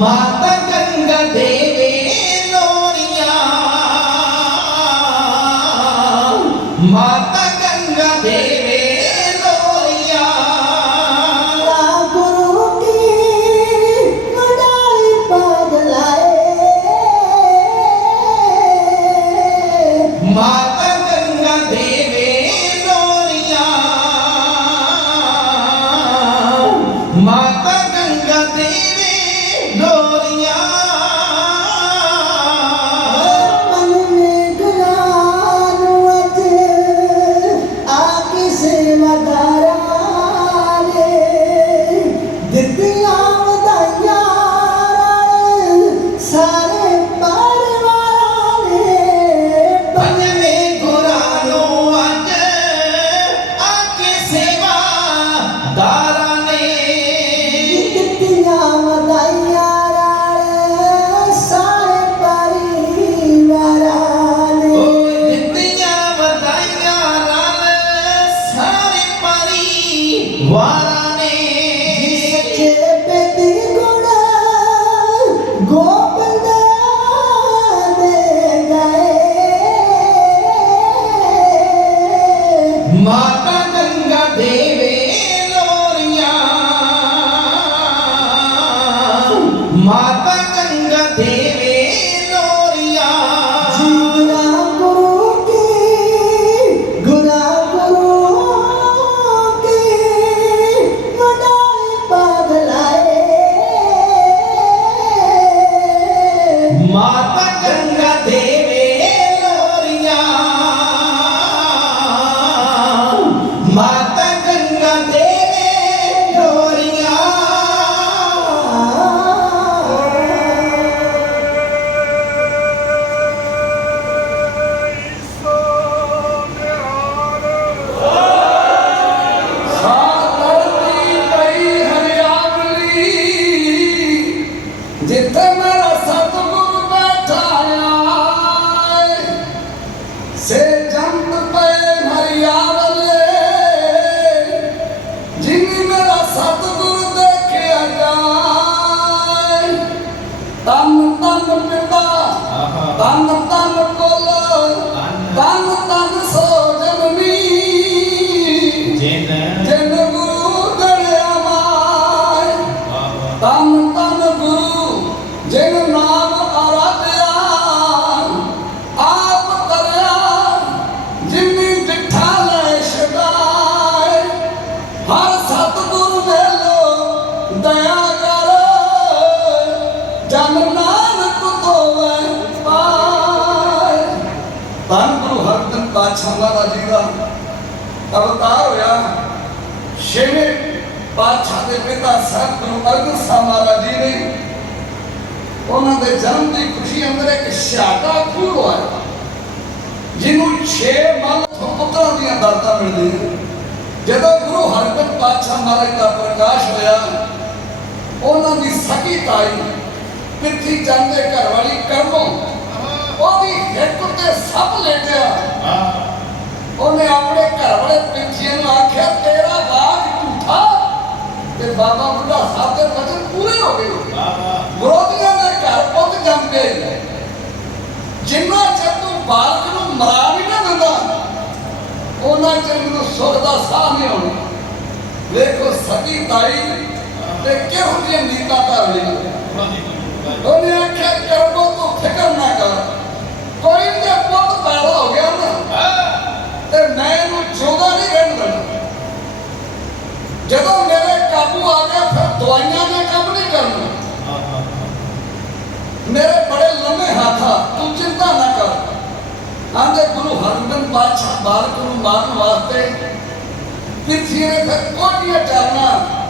ਮਾਤਾ ਗੰਗਾ ਦੇਵੇ ਲੋਰੀਆਂ, ਮਾਤਾ ਗੰਗਾ ਦੇਵੇ ਲੋਰੀਆਂ। गुरा गुरु की गुदाई पागलाए माता गंगा देवे लोरिया, माता गंगा देवे लोरिया। माता गंगा देवे लोरिया गुना गुरु के मनाए पागलाए माता गंगा देवे लोरिया माता गंगा देवे लोरिया जिथे मेरा सतगुर बैठा आए से जंत पे हरियावले जिनी मेरा सतगुर देखिया जाए तन तन पिता तन तन कोल तन तन सो जननी जिन गुरु गणिया माए तन तन गुरु जिन नाम आराध्या आप तरया जिनी डिठा ले छड़ाए हर सतगुर मेलो दया कर जन नानक धोवे पाए। धन गुरु हरगोबिंद पातशाह महाराज जी का अवतार होया छेवें पातशाह के पिता ਸਾਹਿਬ ਗੁਰੂ ਅਰਜਨ ਸਾਹਿਬ ਮਹਾਰਾਜ ਜੀ ਨੇ ਉਹਨਾਂ ਦੇ ਜਨਮ ਦੀ ਖੁਸ਼ੀ ਅੰਦਰ ਇੱਕ ਛਾਟਾ ਖੂਹ ਹੋਇਆ ਜਿਹਨੂੰ 6 ਮੱਲ ਪੁੱਤਰਾਂ ਦੀਆਂ ਦਾਤਾਂ ਮਿਲਦੀਆਂ। ਜਦੋਂ ਗੁਰੂ ਹਰਗੋਬਿੰਦ ਪਾਤਸ਼ਾਹ ਮਹਾਰਾਜ ਦਾ ਪ੍ਰਕਾਸ਼ ਹੋਇਆ ਉਹਨਾਂ ਦੀ ਸਕੀ ਤਾਈ ਪਿੱਠੀ ਚੰਦ ਦੇ ਘਰ ਵਾਲੀ ਕਰਮੋਂ ਉਹਦੀ ਹਿੱਕ ਉੱਤੇ ਸੱਪ ਲੇਟਿਆ। ਉਹਨੇ ਆਪਣੇ ਘਰ ਵਾਲੇ ਪਿੱਛੇ ਨੂੰ ਆਖਿਆ ਤੇਰਾ ਬਾਗ ਝੂਠਾ ਤੇ ਬਾਬਾ ਬੁੱਢਾ ਸਾਹਿਬ ਦੇ ਵਚਨ ਪੂਰੇ ਹੋ ਗਏ। ਵਿਰੋਧੀਆਂ ਦੇ ਘਰ ਪੁੱਤ ਜੰਮ ਗਏ। ਜਿੰਨਾ ਚਿਰ ਤੂੰ ਬਾਲਕ ਨੂੰ ਮਰਾ ਨਹੀਂ ਨਾ ਦਿੰਦਾ ਉਹਨਾਂ ਚਿਰ ਮੈਨੂੰ ਸੁੱਖ ਦਾ ਸਾਹ ਨਹੀਂ ਆਉਣਾ। ਵੇਖੋ ਸਤੀ ਤਾਈ ਤੇ ਕਿਹੋ ਜਿਹੀ ਨੀਤਾਂ ਧਰ ਲਈ। ਉਹਨੇ ਆਖਿਆ ਕਰਮੋ ਤੂੰ ਫਿਕਰ ਨਾ ਕਰ ਕੋਈ ਜੇ ਪੁੱਤ ਪੈਦਾ ਹੋ ਗਿਆ ਨਾ ਤੇ ਮੈਂ ਇਹਨੂੰ ਜਿਉਂਦਾ ਨਹੀਂ ਰਹਿਣ ਦੇਣਾ। ਜਦੋਂ ਮੇਰੇ ਕਾਬੂ ਆ ਗਿਆ ਫਿਰ ਦਵਾਈਆਂ ਨੇ ਕੰਮ ਨਹੀਂ ਕਰਨਾ। ਮੇਰੇ ਬੜੇ ਲੰਮੇ ਹੱਥ ਆ ਤੂੰ ਚਿੰਤਾ ਨਾ ਕਰ। ਆਂਦੇ ਗੁਰੂ ਹਰਗੋਬਿੰਦ ਪਾਤਸ਼ਾਹ ਬਾਲਕ ਨੂੰ ਮਾਰਨ ਵਾਸਤੇ ਪਿੱਛੇ ਨੇ ਫਿਰ ਕੋਟੀਆਂ ਚਾਲਣਾ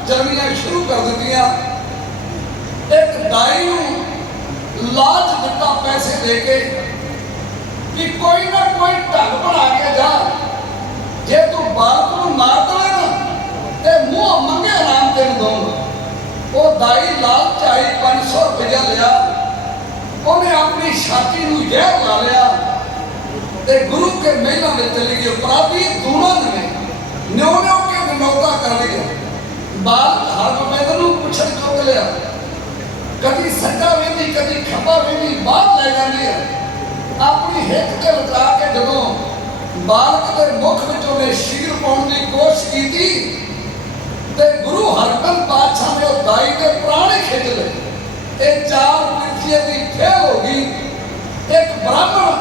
ਚੱਲਣੀਆਂ ਸ਼ੁਰੂ ਕਰ ਦਿੱਤੀਆਂ। ਇੱਕ ਦਾਈ ਨੂੰ ਲਾਲਚ ਦਿੱਤਾ ਪੈਸੇ ਦੇ ਕੇ ਕਿ ਕੋਈ ਨਾ ਕੋਈ ਢੰਗ ਬਣਾ ਕੇ ਜਾ ਜੇ ਤੂੰ ਬਾਲਕ ਨੂੰ ਮਾਰ ਦਵੇਂ ਨਾ ਤੇ ਮੂੰਹ ਮੰਗੇ ਇਨਾਮ ਤੈਨੂੰ ਦਊਂਗਾ। ਉਹ ਦਾਈ ਲਾਲਚ ਆਈ 500 ਰੁਪਇਆ ਲਿਆ। ਉਹਨੇ ਆਪਣੀ ਛਾਤੀ ਨੂੰ ਜ਼ਹਿਰ ਲਾ ਲਿਆ ਤੇ ਗੁਰੂ ਕੇ ਮਹਿਲਾਂ ਵਿੱਚ ਚਲੀ ਗਈ। ਅਪਰਾਧੀ ਦੋਨਾਂ ਨੇ ਨਿਉ ਕੇ ਵਿਨੋਦਾ ਕਰ ਲਿਆ। ਬਾਲਕ ਹਰਗੋਬਿੰਦ ਨੂੰ ਪੁੱਛਣ ਚੁੱਕ ਲਿਆ। ਕਦੀ ਸੱਜਾ ਵੇਂਦੀ ਕਦੀ ਖੱਬਾ ਵੇਂਦੀ ਬਾਹਰ ਲੈ ਜਾਂਦੀ ਹੈ। ਆਪਣੀ ਹਿੱਕ ਤੇ ਲਟਾ ਕੇ ਜਦੋਂ ਬਾਲਕ ਦੇ ਮੁਖ ਵਿੱਚ ਉਹਨੇ ਸ਼ੀਰ ਪਾਉਣ ਦੀ ਕੋਸ਼ਿਸ਼ ਕੀਤੀ ਤੇ ਗੁਰੂ ਹਰਗੋਬਿੰਦ ਪਾਤਸ਼ਾਹ ਨੇ ਉਹ ਦਾਈ ਦੇ ਪ੍ਰਾਣ ਖਿੱਚ ਲਏ। ਇਹ ਚਾਰ ਪਿੱਛੇ ਦੀ ਫੇਲ ਹੋ ਗਈ। ਇੱਕ ਬ੍ਰਾਹਮਣ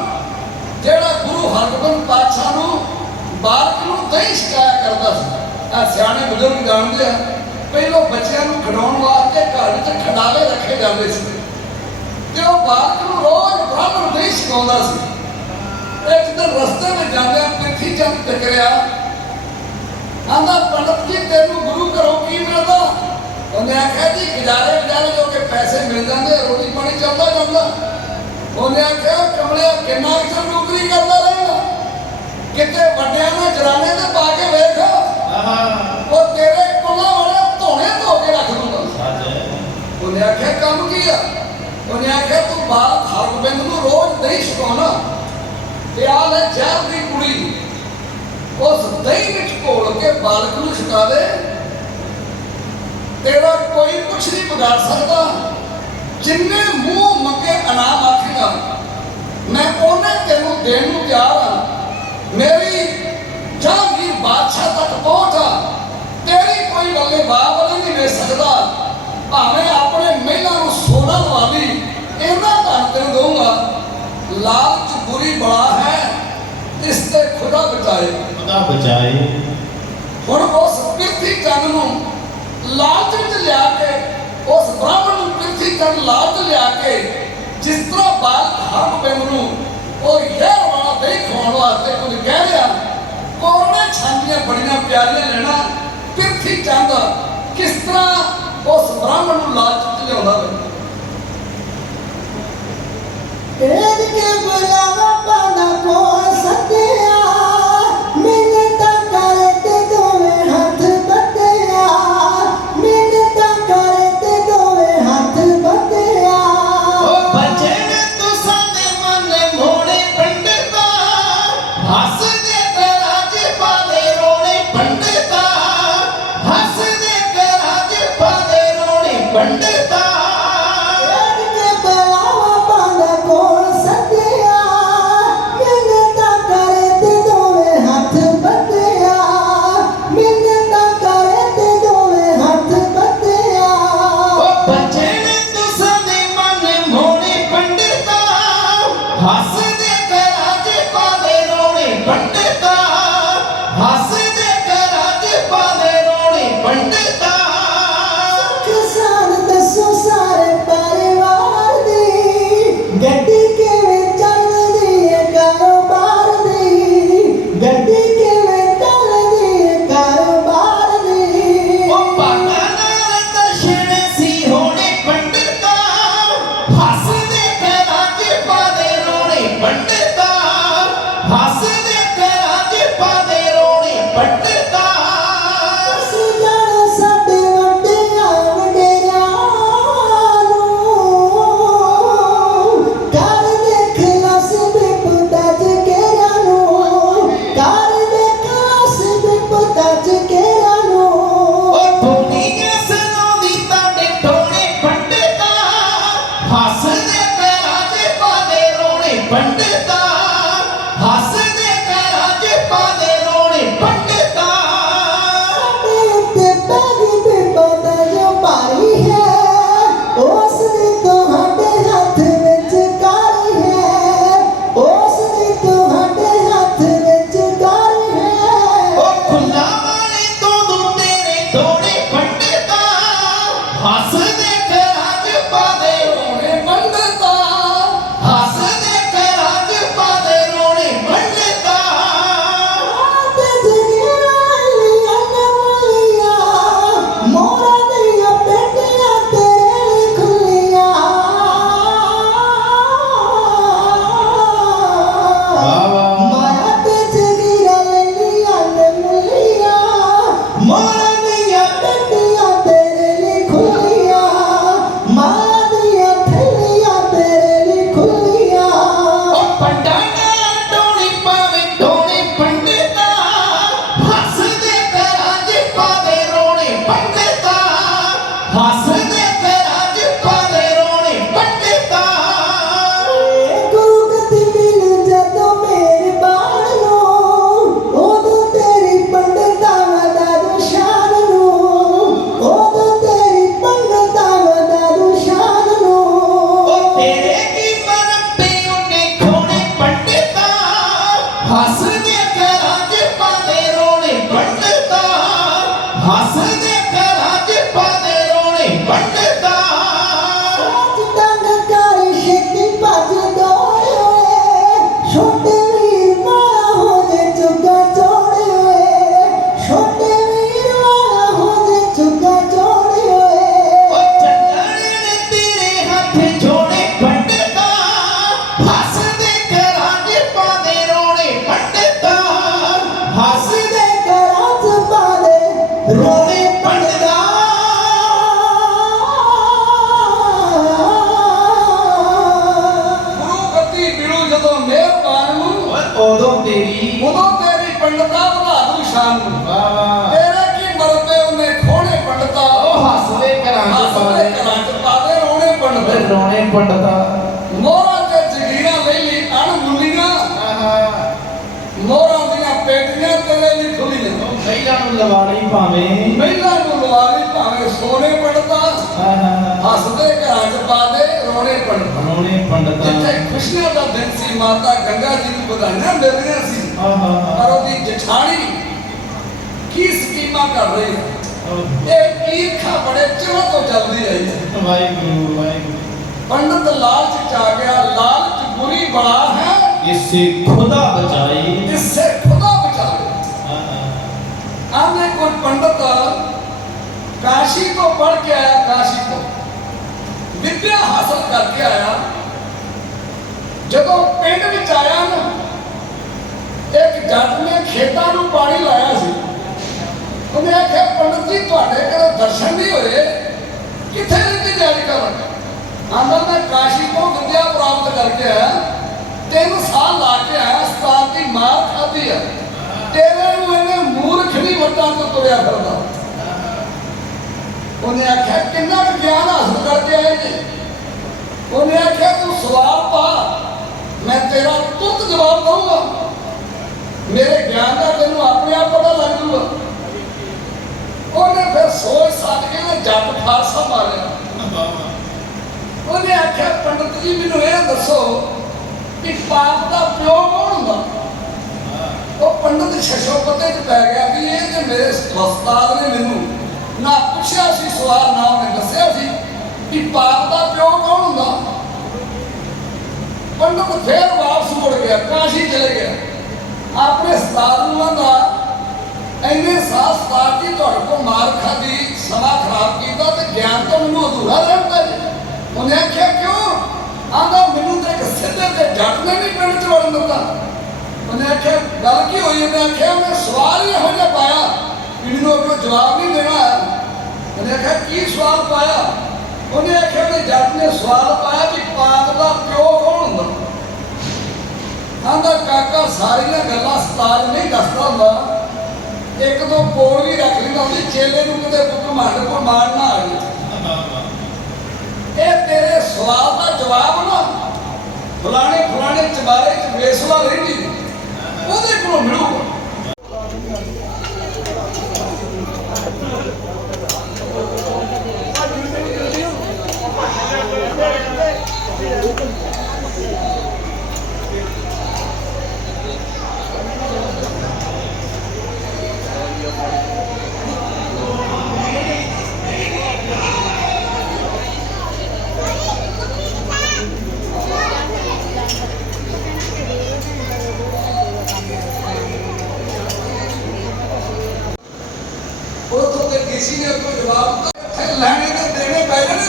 ਜਿਹੜਾ ਗੁਰੂ ਹਰਗੋਬਿੰਦ ਪਾਤਸ਼ਾਹ ਨੂੰ ਬਾਲਕ ਨੂੰ ਦਹੀਂ ਛਕਾਇਆ ਕਰਦਾ ਸੀ। ਆ ਸਿਆਣੇ ਬਜ਼ੁਰਗ ਜਾਣਦੇ ਆ ਪਹਿਲੋਂ ਬੱਚਿਆਂ ਨੂੰ ਖਿਡਾਉਣ ਵਾਸਤੇ ਘਰ ਵਿੱਚ ਖੰਡਾਵੇ ਰੱਖੇ ਜਾਂਦੇ ਸੀ ਤੇ ਉਹ ਬਾਲਕ ਨੂੰ ਰੋਜ਼ ਬ੍ਰਾਹਮਣ ਦਹੀਂ ਛਕਾਉਂਦਾ ਸੀ। ਇੱਕ ਦਿਨ ਰਸਤੇ ਵਿੱਚ ਜਾਂਦਿਆਂ ਪਿੱਠੀ ਚੰਦ ਟਕਰਿਆ। ਆਂਦਾ ਪੰਡਤ ਜੀ ਤੈਨੂੰ ਗੁਰੂ ਘਰੋਂ ਕੀ ਮਿਲਦਾ? ਉਹਨੇ ਆਖਿਆ ਜੀ ਗੁਜ਼ਾਰੇ ਜੋ ਕਿ ਪੈਸੇ ਮਿਲ ਜਾਂਦੇ ਰੋਟੀ ਪਾਣੀ ਚੱਲਦਾ ਜਾਂਦਾ। ਉਹਨੇ ਆਖਿਆ ਕਮਲਿਆ ਕਿੰਨਾ ਚਿਰ ਨੌਕਰੀ ਕਰਦਾ ਰਹੇਗਾ ਕਿਤੇ ਵੱਡਿਆਂ ਨੇ ਜਰਾਨੇ ਤੇ ਪਾ ਕੇ ਵੇਖ ਉਹ ਤੇਰੇ ਕੁੱਲਾਂ ਵਾਲੇ ਧੋਣੇ ਧੋ ਕੇ ਰੱਖ ਦੂੰਗਾ। ਉਹਨੇ ਆਖਿਆ ਕੰਮ ਕੀ ਆ? ਉਹਨੇ ਆਖਿਆ ਤੂੰ ਬਾਲਕ ਹਰਗੋਬਿੰਦ ਨੂੰ ਰੋਜ਼ ਦਹੀਂ ਛਕਾਉਣਾ ਤੇ ਆ ਲੈ ਜ਼ਹਿਰ ਦੀ ਕੁੜੀ ਉਸ ਦਹੀਂ ਵਿੱਚ ਘੋਲ ਕੇ ਬਾਲਕ ਨੂੰ ਛਕਾ ਦੇ। तेरा कोई कुछ नहीं बिगाड़ सकता। जिन्ने मुंह मंगे इनाम आखेगा मैं उन्हें तेनों देन नूं तैयार हाँ। मेरी जहांगीर बादशाह तक पहुंच आ तेरी कोई बल्ले बाप नहीं ले सकता। भावें अपने महिला नूं सोना लालच बुरी बड़ा है, इससे खुदा बचाए। खुदा बचाए। हुण उस पिरथी चंद नूं लालच विच लिया के, उस ब्राह्मण नूं पिरथी चंद लालच लिया के, जिस तरह बाल हरगोबिंद नूं ਉਹ ਯਾਰ ਵਾਲਾ ਦਹੀਂ ਖਵਾਉਣ ਵਾਸਤੇ ਕੁਝ ਕਹਿ ਰਿਹਾ, ਕੋਰਨੇ ਛਾਂਦੀਆਂ ਬੜੀਆਂ ਪਿਆਰੀਆਂ ਲੈਣਾ। ਪਿਰਥੀ ਚੰਦ ਕਿਸ ਤਰ੍ਹਾਂ ਉਸ ਬ੍ਰਾਹਮਣ ਨੂੰ ਲਾਲਚ ਚ ਲਿਆਉਂਦਾ ਵੇ। तेज के बुलावा पाना को सत्या, मिन्नतां करते दोवें हाथ बंदिया, मिन्नतां करते दोवें हाथ बंदिया। ओ बचे ने तुसां दे मन मोड़े पंडिता, हस दे कराज पादे रोने पंडिता, हस दे कराज पादे रोने पंडिता। तेज के बुलावा पाना को सत्या, मिन्नतां करते दोवें हाथ बंदिया, मिन्नतां करते दोवें हाथ बंदिया। ओ बचे ने तुसां दे मन मोड़े पंडिता, हस दे कराज पादे रोने पंडिता, हस दे कराज पादे रोने पंडिता। किसान दसो सारे परिवार दी, गड्डी किवें चलदी है कारोबार दी, गड्डी किवें चलदी है कारोबार दी। ओ पागा नाल दर्शन सी होने पंडिता, हस दे कराज पादे रोने पंडिता, हस दे कराज पादे रोने पंडिता। ਅਸੀਂ ਜਾਣੋ ਸਾਡੇ ਵੱਡਿਆਂ ਵਡੇਰਿਆਂ ਨੂੰ, ਕਰ ਦੇਖ ਲਸ ਬਿਪਤਾ ਚ ਘੇਰਿਆਂ ਨੂੰ, ਕਰ ਦੇਖ ਲਸ ਬਿਪਤਾ ਚ ਘੇਰਿਆਂ ਨੂੰ। ओ दुनिया सुनांदी ताड़े टोने पंडिता, हस दे कराज पादे रोने पंडिता, हस दे कराज पादे रोने पंडिता। ਸਾਡੇ ਉੱਤੇ ਪੈਗੀ ਬਿਪਤਾ ਜੋ ਭਾਰੀ ਹੈ, ਉਸ ਦੀ ਤੁਹਾਡੇ ਹੱਥ ਵਿੱਚ ਕਾਰੀ ਹੈ, ਉਸ ਦੀ ਤੁਹਾਡੇ ਹੱਥ ਵਿੱਚ ਕਾਰੀ ਹੈ। ओ खुला वाले तो दू तेरे दोने पंडिता, हस दे कराज पादे रोने पंडिता, हस दे कराज पादे रोने पंडिता। ਤੇ ਜਗੀਰਾਂ ਲੀਆਂ ਨਵਲੀਆਂ, ਮੋਰਾਂ ਦੀਆਂ ਪੇਟੀਆਂ ਤੇਰੇ ਲਈ ਖੁੱਲੀਆਂ। ਮਾਇਆ ਤੇ ਜਗੀਰਾਂ ਲੀਆਂ ਨਵਲੀਆਂ, ਮੋਰਾਂ ਦੀਆਂ ਪੇਟੀਆਂ ਤੇਰੇ ਲਈ ਖੁੱਲੀਆਂ, ਮਾਇਆ ਦੀਆਂ ਥੈਲੀਆਂ ਤੇਰੇ ਲਈ ਖੁੱਲੀਆਂ। ओ पंडाना टोनी पावे टोने पंडिता, हस दे कराज पादे रोने पंडिता, हस दे कराज पादे रोने पंडिता। ਗੁਰੂ ਗਤੀ ਮਿਲ ਜਦੋਂ ਮੇਰੇ ਬਾਣ ਨੂੰ, ਉਦੋਂ ਤੇਰੀ ਪੰਡਤਾਂ ਦਾ ਦੁਸ਼ਾਨ ਨੂੰ, ਉਦੋਂ ਤੇਰੀ ਪੰਡਤਾਂ ਦਾ ਦੁਸ਼ਾਨ ਨੂੰ। ओ तेरे की मन पे उन्हें खोने पंडिता, हस दे कराज पादे रोने पंडिता, हस दे कराज पादे रोने पंडिता। ਸੱਚ ਤੰਗ ਕਰ ਛੇਤੀ ਭੱਜ ਦੌੜ ਓਏ, ਛੋਟੇ ਵੀਰ ਵਾਲਾ ਹੋ ਜੇ ਚੁੱਗਾ ਚੋੜ ਓਏ, ਛੋਟੇ ਵੀਰ ਵਾਲਾ ਹੋ ਜੇ ਚੁੱਗਾ ਚੋੜ ਓਏ। ओ चंदन ने तेरे हाथ जोड़े पंडिता, हस दे कराज पादे रोने पंडिता, हस दे ਕਰਾਂ ਚ ਪਾ ਦੇ रोने पंडिता। ਗੁਰੂ ਗੱਦੀ ਮਿਲੂ ਜਦੋਂ ਮਿਹਰਬਾਨ ਨੂੰ, ओदों तेरी ਉਦੋਂ ਤੇਰੀ ਪੰਡਤਾ ਵਧਾ ਦੂ ਸ਼ਾਨ ਨੂੰ। बाबा ਤੇਰੇ ਕੀ ਮਰਦੇ ਉਹਨੇ ਖੋਣੇ ਪੰਡਤਾ, ओ हस दे कराज ਹੱਸਦੇ पादे ਘਰਾਂ ਚ ਪਾਦੇ ਰੋਣੇ ਪੰਡਤ। रोने पंडिता। ਮੋਹਰਾਂ ਤੇ ਜਗੀਰਾਂ ਲਈ ਲਈ ਅਣਮੁੱਲੀਆਂ, ਮੋਹਰਾਂ ਦੀਆਂ ਪੇਟੀਆਂ ਤੇਰੇ ਲਈ ਖੁੱਲੀਆਂ। महिला नु लवाड़ी पावे, ਮਹਿਲਾ ਨੂੰ ਲਵਾਰੀ ਭਾਵੇਂ ਸੋਨੇ ਪੰਡਤਾ, ਹੱਸਦੇ ਘਰਾਂ ਚ ਪਾਦੇ ਰੋਣੇ ਪੰਡਤਾ। रोने पंडिता। ਜਿੱਥੇ ਖੁਸ਼ੀਆਂ ਦਾ ਦਿਨ ਸੀ। ਮਾਤਾ ਗੰਗਾ ਜੀ ਨੂੰ ਵਧਾਈਆਂ ਮਿਲ ਰਹੀਆਂ ਸੀ, ਪਰ ਉਹਦੀ ਜਠਾਣੀ ਕੀ ਸਕੀਮਾਂ ਕਰ ਰਹੀ ਹੈ। ਇਹ ਈਰਖਾ ਬੜੇ ਚਿਰਾਂ ਤੋਂ ਚੱਲਦੀ ਆਈ ਹੈ। ਵਾਹਿਗੁਰੂ ਵਾਹਿਗੁਰੂ। पंडित लालच च आ गया, लालच बुरी बला है, इससे खुदा बचाए, इससे खुदा बचाए। आने कोई पंडित काशी को पढ़ के आया, काशी को विद्या हासिल करके आया। जब पिंड विच आया ना, एक जट ने खेतों में पानी लाया सी। उन्हें आख्या पंडित जी तुहाडे कदे दर्शन नहीं होए, किथे रीति जारी कर। आंदा मैं काशी को विद्या प्राप्त करके आया, 3 साल ला के आया, उस्ताद की मार खाधी है। तेरे इन्हें मूर्ख नहीं वटा तो तुरया फिरदा। उन्हें आख्या कितना ज्ञान हासिल करके आए जी। उन्हें आख्या तू सवाल पा, मैं तेरा तुरंत जवाब दूंगा। मेरे ज्ञान का तेन अपने आप पता लग जूगा। उन्हें फिर सोच सच के जट फारसा मारिया। उन्हें आख्या पंडित जी मैनू यह दसो कि पाप का प्यो कौन होंदा। वो पंडित छछोपते च पै गया कि ये जो मेरे उस्ताद ने मैनू ना पूछा सी सवाल, ना उन्हें दसिया सी कि पाप का प्यो कौन होंदा। पंडित फिर वापस मुड़ गया, काशी चले गया। अपने उस्ताद नूं आंदा इन्ने साल उस्ताद जी तुहाडे कोल मार खाधी, समा खराब कीता ते ज्ञान तो मैनू अधूरा रहंदा जी। उन्हें आख्या क्यों? आंदा मैनू तो एक सीधे ते जट ने नहीं पिंड च वड़न दिता। उन्हें आख्या गल की हुई? उन्हें आख्या मैं सवाल ही यहो जिहा पाया कि मैनू अगों जवाब नहीं देना। उन्हें आख्या की सवाल पाया? उन्हें आख्या कि जट ने सवाल पाया कि पाप का प्यो कौन हुंदा। आंदा काका सारियां गल्लां उस्ताद नहीं दसदा हुंदा, एक दो कोल भी रख लैंदा हुंदा, चेले नूं किते घमंड को मारना आ जाए। ये तेरे सवाल का जवाब ना फलाने फलाने चबारे च बेसवा रही ਉਹਦੇ ਕੋਲੋਂ ਮਿਲੂਗਾ। किसी ने कोई जवाब लैने तो देने पै जाने।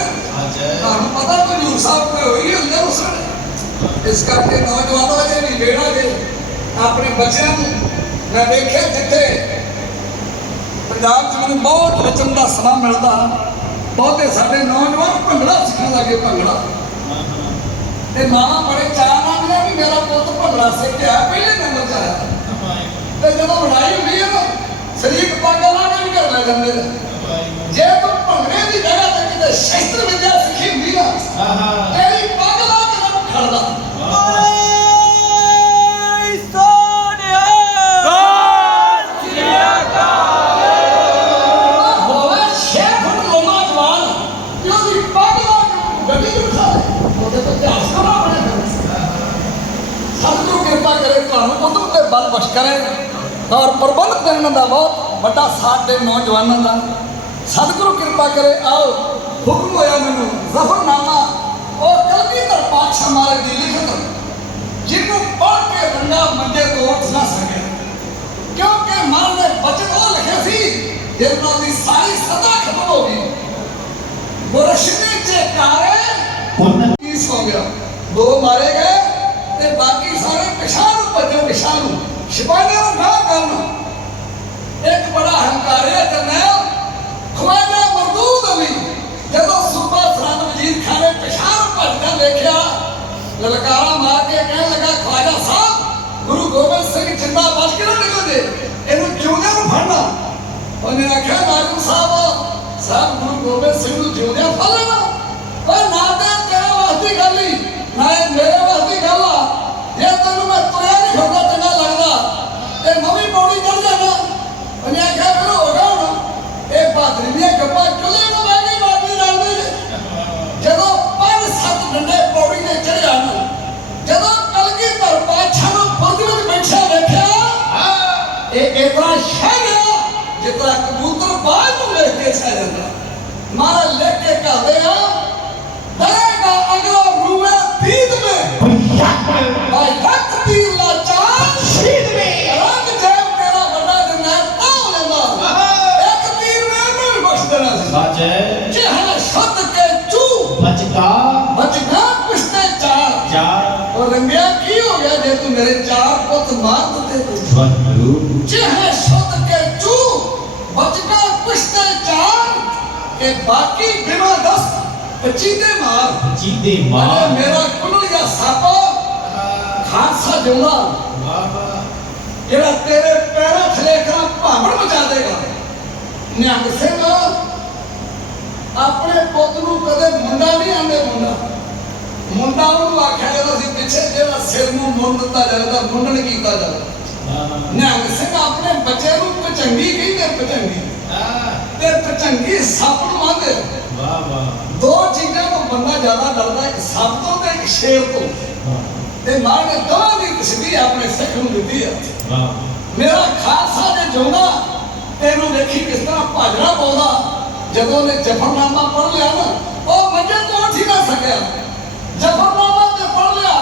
पता कोई हजूर साहब कोई हुई है उसने। इस करके नौजवानों ने भी बेड़ा के अपने बच्चों मैं देखिया जिथे पंजाब च मैंने बहुत बचन का समा मिलता, बहुते साडे नौजवान भंगड़ा सीखने लगे। भंगड़ा ते मामा बड़े चाह नाल भी मेरा पुत भंगड़ा सीखिया, पहले नंबर च आया। ते जदों लड़ाई हुई है ना, शरीर पग ला के भी घर ले जाते। जे तू भंगड़े की जगह ते किते शस्त्र विद्या सीखी हुंदी ना, तेरी पग ला के रब खड़दा। सतगुरु कृपा करे तुहानू उदम ते बल बख्श करे और प्रबंध करने का बहुत बड़ा साथ दे नौजवानों का। सतगुरु कृपा करे। आओ हुक्म होया मैनू जफरनामा और कलगीधर पातशाह महाराज की लिखत जिन्हों पढ़ के बंदा मंजे तो उठ ना सके, क्योंकि महाराज ने बचन वो लिखे सी जिन्हों की सारी सदा खत्म हो गई। गुरशनी चे कारे तीस हो गया, 2 मारे गए ते बाकी सारे पिछानू भजे। पिछानू सिपाहियों को ना करना। एक बड़ा अहंकार है जरनैल ख्वाजा मरदूद अली जब सूबा सरहद वजीर खान ने पिछान भजदा देखा, ललकारा मार के कहने लगा ख्वाजा साहब गुरु गोबिंद सिंह जिंदा बच के ना निकल जे, इन्हू जिउंदे नूं फड़ना। उन्हें आख्या नायक साहब गुरु गोबिंद सिंह नूं जिउंदे फड़ लेना, पर ना ते तेरे वास्ते गल ही ना मेरे वास्ते गल आ। जे तेनू मैं तुरया नहीं फिरदा चंगा लगदा ते नवीं पौड़ी चढ़ जाना। उन्हें आख्या फिर होगा हुण ये बहादरी दियां गप्पां चुले नूं बह के मारनी लड़दी। जदों 5-7 डंडे पौड़ी ते चढ़िया ना बचगा पिछले चार और रंगिया की हो गया जे तू मेरे चार पुत मार दे चाहे शुद्ध के चू बचगा पिछले चार के बाकी बिना दस चीते मार अरे मेरा कुलिया सापा खासा जोड़ा जेड़ा तेरे पैरों थले का भावड़ बचा देगा निहंग सिंह अपने पुत नूं कदे मुंडा नहीं आंदे मुंडा ਉਹਨੂੰ ਆਖਿਆ ਜਾਂਦਾ ਸੀ ਪਿੱਛੇ ਜਿਹੜਾ ਸਿਰ ਨੂੰ ਮੁੰਨ ਦਿੱਤਾ ਜਾਂਦਾ ਮੁੰਡਣ ਕੀਤਾ ਜਾਂਦਾ ਨਿਹੰਗ ਸਿੰਘ ਆਪਣੇ ਬੱਚੇ ਨੂੰ ਪਚੰਗੀ ਕਹਿੰਦੇ ਪਚੰਗੀ ਤੇ ਪਚੰਗੀ ਸੱਪ ਨੂੰ ਮੰਨਦੇ ਦੋ ਚੀਜ਼ਾਂ ਤੋਂ ਬੰਦਾ ਜ਼ਿਆਦਾ ਡਰਦਾ ਇੱਕ ਸੱਪ ਤੋਂ ਤੇ ਇੱਕ ਸ਼ੇਰ ਤੋਂ ਤੇ ਮਾਂ ਨੇ ਦੋਵਾਂ ਦੀ ਤਸਵੀਰ ਆਪਣੇ ਸਿੱਖ ਨੂੰ ਦਿੱਤੀ ਆ ਮੇਰਾ ਖਾਲਸਾ ਦੇ ਜਿਉਂਦਾ ਤੈਨੂੰ ਵੇਖੀ ਕਿਸ ਤਰ੍ਹਾਂ ਭਾਜਣਾ ਪਾਉਂਦਾ ਜਦੋਂ ਨੇ ਜ਼ਫਰਨਾਮਾ ਪੜ੍ਹ ਲਿਆ ਨਾ ਉਹ ਮੰਜੇ ਤੋਂ ਉੱਠ ਹੀ ਨਾ ਸਕਿਆ ਜ਼ਫਰਨਾਮਾ ਤੇ ਪੜ੍ਹ ਲਿਆ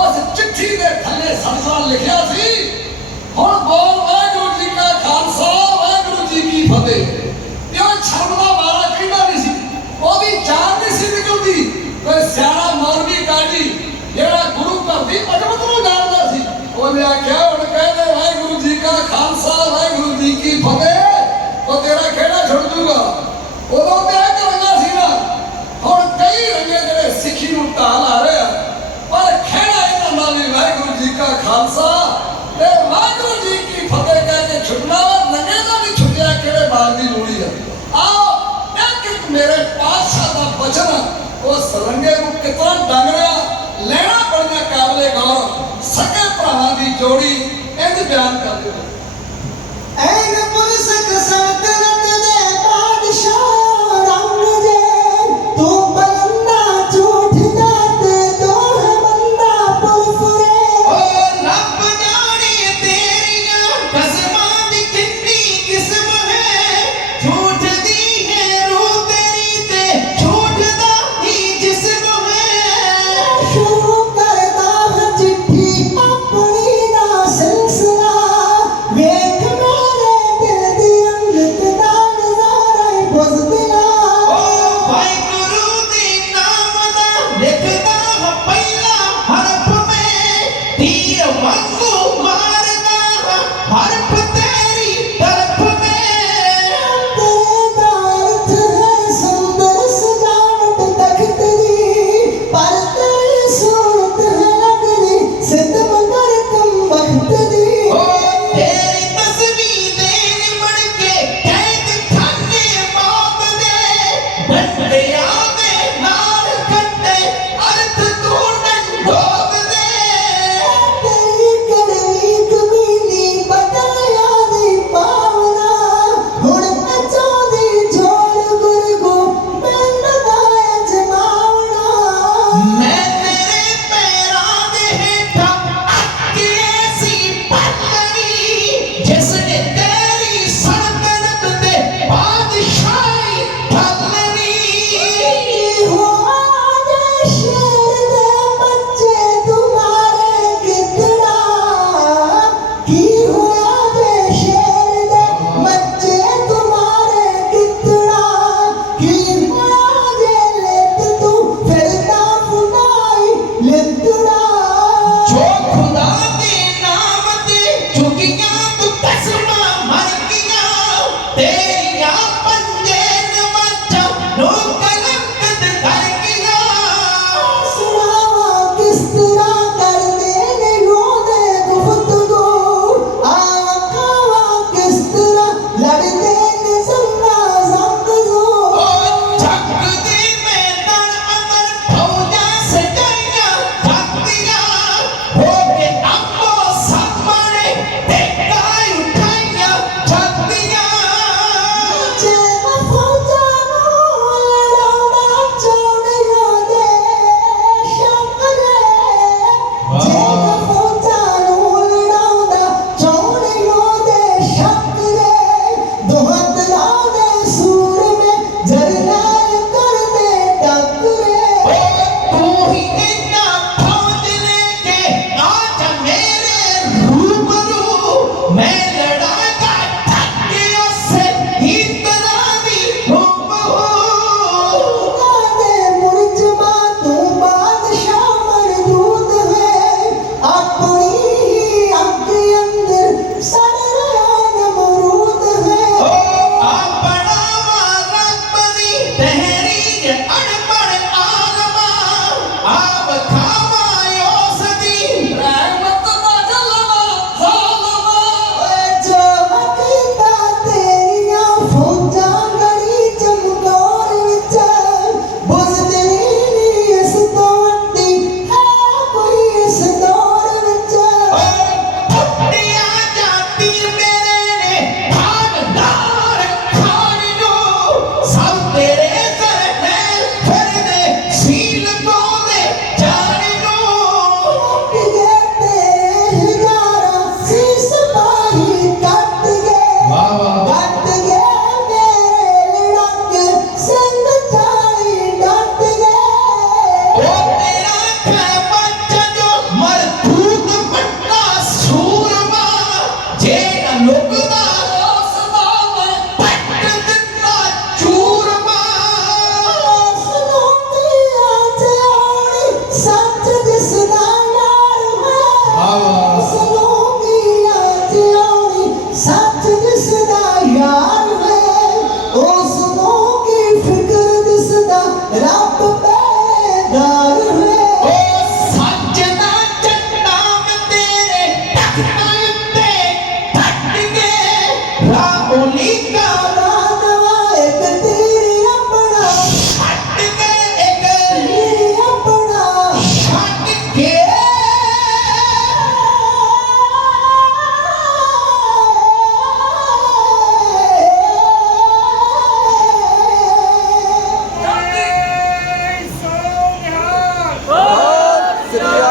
ਉਸ ਚਿੱਠੀ ਦੇ ਥੱਲੇ ਸਬਜ਼ਾਂ ਲਿਖਿਆ ਸੀ ਹੁਣ ਬੋਲ ਵਾਹਿਗੁਰੂ ਜੀ ਕਾ ਖਾਲਸਾ ਵਾਹਿਗੁਰੂ ਜੀ ਕੀ ਫਤਿਹ ਇਹ ਸ਼ਰਮ ਦਾ ਮਾਰਾ ਕਹਿੰਦਾ ਨਹੀਂ ਸੀ ਉਹਦੀ ਜਾਨ ਨਹੀਂ ਸੀ ਨਿਕਲਦੀ ਕੋਈ ਸਿਆਣਾ ਮੌਲਵੀ ਕਾਜੀ ਜਿਹੜਾ ਗੁਰੂ ਘਰ ਦੀ ਅਜ਼ਮਤ ਨੂੰ ਜਾਣਦਾ ਸੀ ਉਹਨੇ ਆਖਿਆ ਹੁਣ ਕਹਿੰਦੇ ਵਾਹਿਗੁਰੂ ਜੀ ਕਾ ਖਾਲਸਾ ਵਾਹਿਗੁਰੂ ਜੀ ਕੀ ਫਤਿਹ ਉਹ ਤੇਰਾ ਖੇੜਾ ਛੁੱਟ ਜੂਗਾ ਉਦੋਂ ਤੇ ਇਹ ਕਰਨਾ ਸੀ ਨਾ ਹੁਣ ਕਈ ਰੰਗੇ ਜਿਹੜੇ ਸਿੱਖੀ ਨੂੰ ਢਾਲ ਆ ਰਹੇ ਆ ਪਰ ਖੇੜਾ ਇਹਨਾਂ ਨਾਲ ਵੀ ਵਾਹਿਗੁਰੂ ਜੀ ਕਾ ਖਾਲਸਾ ਤੇ ਵਾਹਿਗੁਰੂ ਜੀ ਕੀ ਫਤਿਹ ਕਹਿ ਕੇ ਛੁੱਟਣਾ ਵਾ ਨੰਗੇ ਦਾ ਨਹੀਂ ਛੁੱਟਿਆ ਕਿਹੜੇ ਬਾਲ ਦੀ ਲੋੜੀ ਆ ਆਓ ਇੱਕ ਇੱਕ ਮੇਰੇ ਪਾਤਸ਼ਾਹ ਦਾ ਬਚਨ ਉਸ ਰੰਗੇ ਨੂੰ ਕਿਤਨਾ ਡੰਗ ਰਿਹਾ ਲੈਣਾ ਬੜੀਆਂ ਕਾਬਲੇ ਗੌਰ ਸਕੇ ਭਰਾਵਾਂ ਦੀ ਜੋੜੀ ਇੰਜ ਬਿਆਨ ਕਰਦੇ ਹੋ ऐन पुरसक सल्तनत दे बादशाह रंग जे तू बलंदा झूठ जाते दो है बंदा पुरफुरे ओ रब जाने तेरियां कसमां दी कितनी किस्म है झूठ दी है रूह तेरी ते झूठ दा ही जिस्म है शुरू करता है चिट्ठी अपनी ना सिलसिला वेख मेरे दिल दी रंगत दा नज़ारा बुज़दिला ओ वाहिगुरू दे नाम दा लिखदा है पहला हरफ में तीर वांगू मारदा है हरफ तेरी तरफ में तेरे दा अर्थ है सुंदर सजावट तख्त दी पर तेरी सूरत है लगनी सितमगर कम वक्त दी ओ तेरी तस्वीर देन बन के कैद खाने मौत दे बंदिया दे नाल कट्टे अर्थ तू डंडोत दे तेरी कड़वी कमीनी बदलिया दी पावना हुण अचो दी झोल गुरगु मैन दा अजमावना मैं तेरे पैरां दे हेठां अक्के ऐसी पत्तरी जिसने तेरी सल्तनत दे बादशाही ढलनी हो आज शेर दे बच्चे तुम्हारे कितना की हो आज शेर दे बच्चे तुम्हारे कितना की हो आज लेत तू फिरता फुना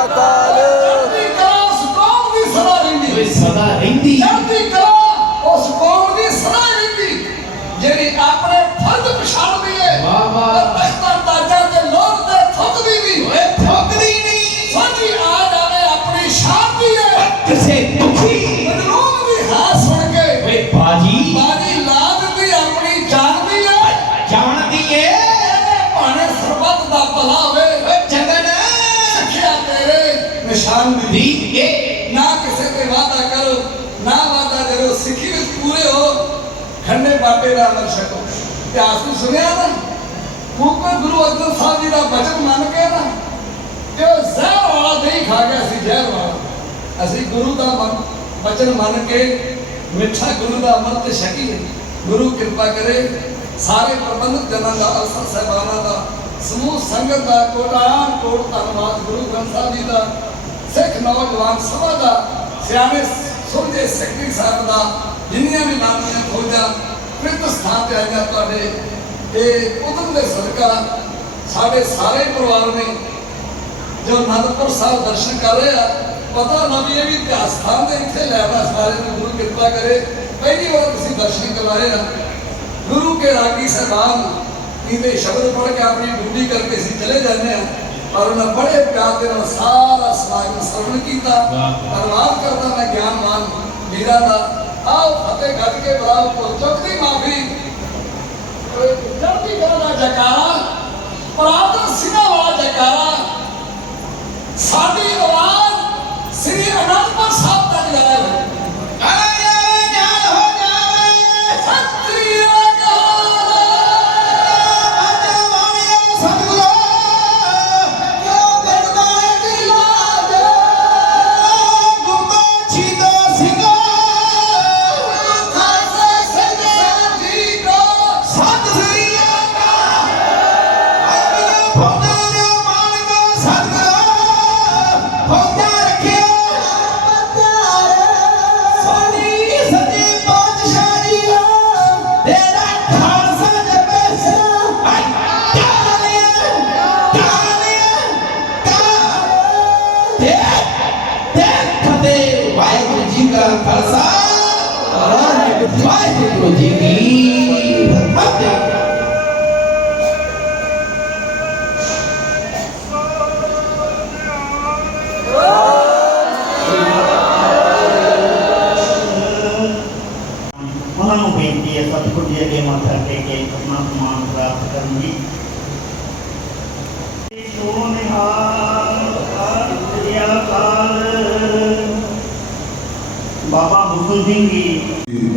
ਅਕਾਲ। ਚੜ੍ਹਦੀ ਕਲਾ ਉਸ ਕੌਮ ਦੀ ਸਦਾ ਰਹਿੰਦੀ। ਓਏ ਸਦਾ ਰਹਿੰਦੀ। ਚੜ੍ਹਦੀ ਕਲਾ ਉਸ ਕੌਮ ਦੀ ਸਦਾ ਰਹਿੰਦੀ ਜਿਹੜੀ ਆਪਣੇ ਫਰਜ਼ ਪਛਾਣਦੀ ਹੈ। ਵਾਹ ਵਾਹ। ਤਖਤਾਂ ਤਾਜਾਂ ਤੇ ਲੋਕ ਤੇ ਥੁੱਕਦੀ ਨਹੀਂ। ਓਏ ਥੁੱਕਦੀ ਨਹੀਂ। ਸਾਡੀ ਆ ਜਾਵੇ ਆਪਣੀ ਸ਼ਾਨ ਦੀ ਹੈ। ਕਿਸੇ ਦੁਖੀ ਮਜਨੂਨ ਦੀ ਹਾਰ ਸੁਣ ਕੇ ਓਏ ਬਾਜੀ ਬਾਜੀ ਲਾ ਦਿੰਦੀ ਆਪਣੀ ਜਾਨ ਦੀ ਹੈ। ਜਾਣਦੀ ਏ ਇਹਦੇ ਭਾਣੇ ਸਰਬੱਤ ਦਾ ਭਲਾ ਹੋਵੇ। ਓਏ ਜਗਨ ਸਿੱਖਿਆ ਤੇਰੇ ਨਿਸ਼ਾਨ ਦੀ। ਦੀ ਏ ਨਾ ਕਿਸੇ ਤੇ ਵਾਅਦਾ ਕਰੋ ਨਾ ਵਾਅਦਾ ਕਰੋ। ਸਿੱਖੀ ਵਿੱਚ ਪੂਰੇ ਹੋ ਖੰਡੇ ਬਾਟੇ ਦਾ ਅਮਰ ਛਕੋ। ਇਤਿਹਾਸ ਨੂੰ ਸੁਣਿਆ ਨਾ ਫੂਕੇ ਗੁਰੂ ਅਰਜਨ ਸਾਹਿਬ ਜੀ ਦਾ ਬਚਨ ਮੰਨ ਕੇ ਨਾ ਕਿ ਉਹ ਜ਼ਹਿਰ ਵਾਲਾ ਨਹੀਂ ਖਾ ਗਿਆ ਸੀ ਜ਼ਹਿਰ ਵਾਲਾ। ਅਸੀਂ ਗੁਰੂ ਦਾ ਬਚਨ ਮੰਨ ਕੇ ਮਿੱਠਾ ਗੁਰੂ ਦਾ ਅੰਮ੍ਰਿਤ ਛਕੀਏ। ਗੁਰੂ ਕਿਰਪਾ ਕਰੇ ਸਾਰੇ ਪ੍ਰਬੰਧਕ ਜਨਾਂ ਦਾ ਅਫਸਰ ਸਾਹਿਬਾਨਾਂ ਦਾ ਸਮੂਹ ਸੰਗਤ ਦਾ ਕੋਟਾਨ ਕੋਟ ਧੰਨਵਾਦ। ਗੁਰੂ ਗ੍ਰੰਥ ਸਾਹਿਬ ਜੀ ਦਾ ਸਿੱਖ ਨੌਜਵਾਨ ਸਭਾ ਦਾ ਸਿਆਣੇ ਸੁਣਦੇ ਸੈਕਟਰੀ ਸਾਹਿਬ ਦਾ ਜਿੰਨੀਆਂ ਵੀ ਨਾਮੀਆਂ ਫੌਜਾਂ ਪ੍ਰਿਤ ਸਥਾਨ ਤੇ ਆਈਆਂ ਤੁਹਾਡੇ ਇਹ ਉਦਮ ਦੇ ਸਦਕਾ ਸਾਡੇ ਸਾਰੇ ਪਰਿਵਾਰ ਨੇ ਜੋ ਅਨੰਦਪੁਰ ਸਾਹਿਬ ਦਰਸ਼ਨ ਕਰ ਰਹੇ ਆ ਪਤਾ ਨਾ ਵੀ ਇਹ ਵੀ ਇਤਿਹਾਸ ਸਥਾਨ ਦੇ ਇੱਥੇ ਲੈਣਾ ਸਾਰੇ ਨੂੰ ਗੁਰੂ ਕਿਰਪਾ ਕਰੇ। ਪਹਿਲੀ ਵਾਰ ਤੁਸੀਂ ਦਰਸ਼ਨ ਕਰਵਾਏ ਆ। ਗੁਰੂ ਕੇ ਰਾਗੀ ਸਾਹਿਬਾਨ ਇਹਦੇ ਸ਼ਬਦ ਪੜ੍ਹ ਕੇ ਆਪਣੀ ਡਿਊਟੀ ਕਰਕੇ ਅਸੀਂ ਚਲੇ ਜਾਂਦੇ ਆ ਔਰ ਉਹਨਾਂ ਬੜੇ ਪਿਆਰ ਦੇ ਨਾਲ ਸਾਰਾ ਸਮਾਗਮ ਸਰਵਣ ਕੀਤਾ। ਧੰਨਵਾਦ ਕਰਦਾ ਮੈਂ ਗਿਆਨਵਾਨ ਵੀਰਾਂ ਦਾ। ਆਓ ਫਤਿਹ ਗੱਜ ਕੇ ਬਰਾਬਰ ਤੋਂ ਚੁੱਕਦੀ ਮਾਫੀ ਚੜ੍ਹਦੀ ਕਲਾ ਦਾ ਜਕਾਰਾ ਪ੍ਰਾਤਨ ਸਿੰਘਾਂ ਵਾਲਾ ਜਕਾਰਾ ਸਾਡੀ ਆਵਾਜ਼ ਸ੍ਰੀ ਅਨੰਦਪੁਰ ਸਾਹਿਬ ਤੱਕ ਜਾਵੇ। ਵਾਹਿਗੁਰੂ ਜੀ ਕੀ ਫਤਿਹ। ਉਹਨਾਂ ਨੂੰ ਬੇਨਤੀ ਹੈ ਸਤਿਗੁਰੂ ਜੀ ਅੱਗੇ ਮੱਥਾ ਟੇਕ ਕੇ ਆਪਣਾ ਸਨਮਾਨ ਪ੍ਰਾਪਤ ਕਰਨ ਦੀ। ਸੋ ਨਿਹਾਲ ਸਤਿ ਅਕਾਲ। ਬਾਬਾ ਬੁੱਧੂ ਸਿੰਘ ਜੀ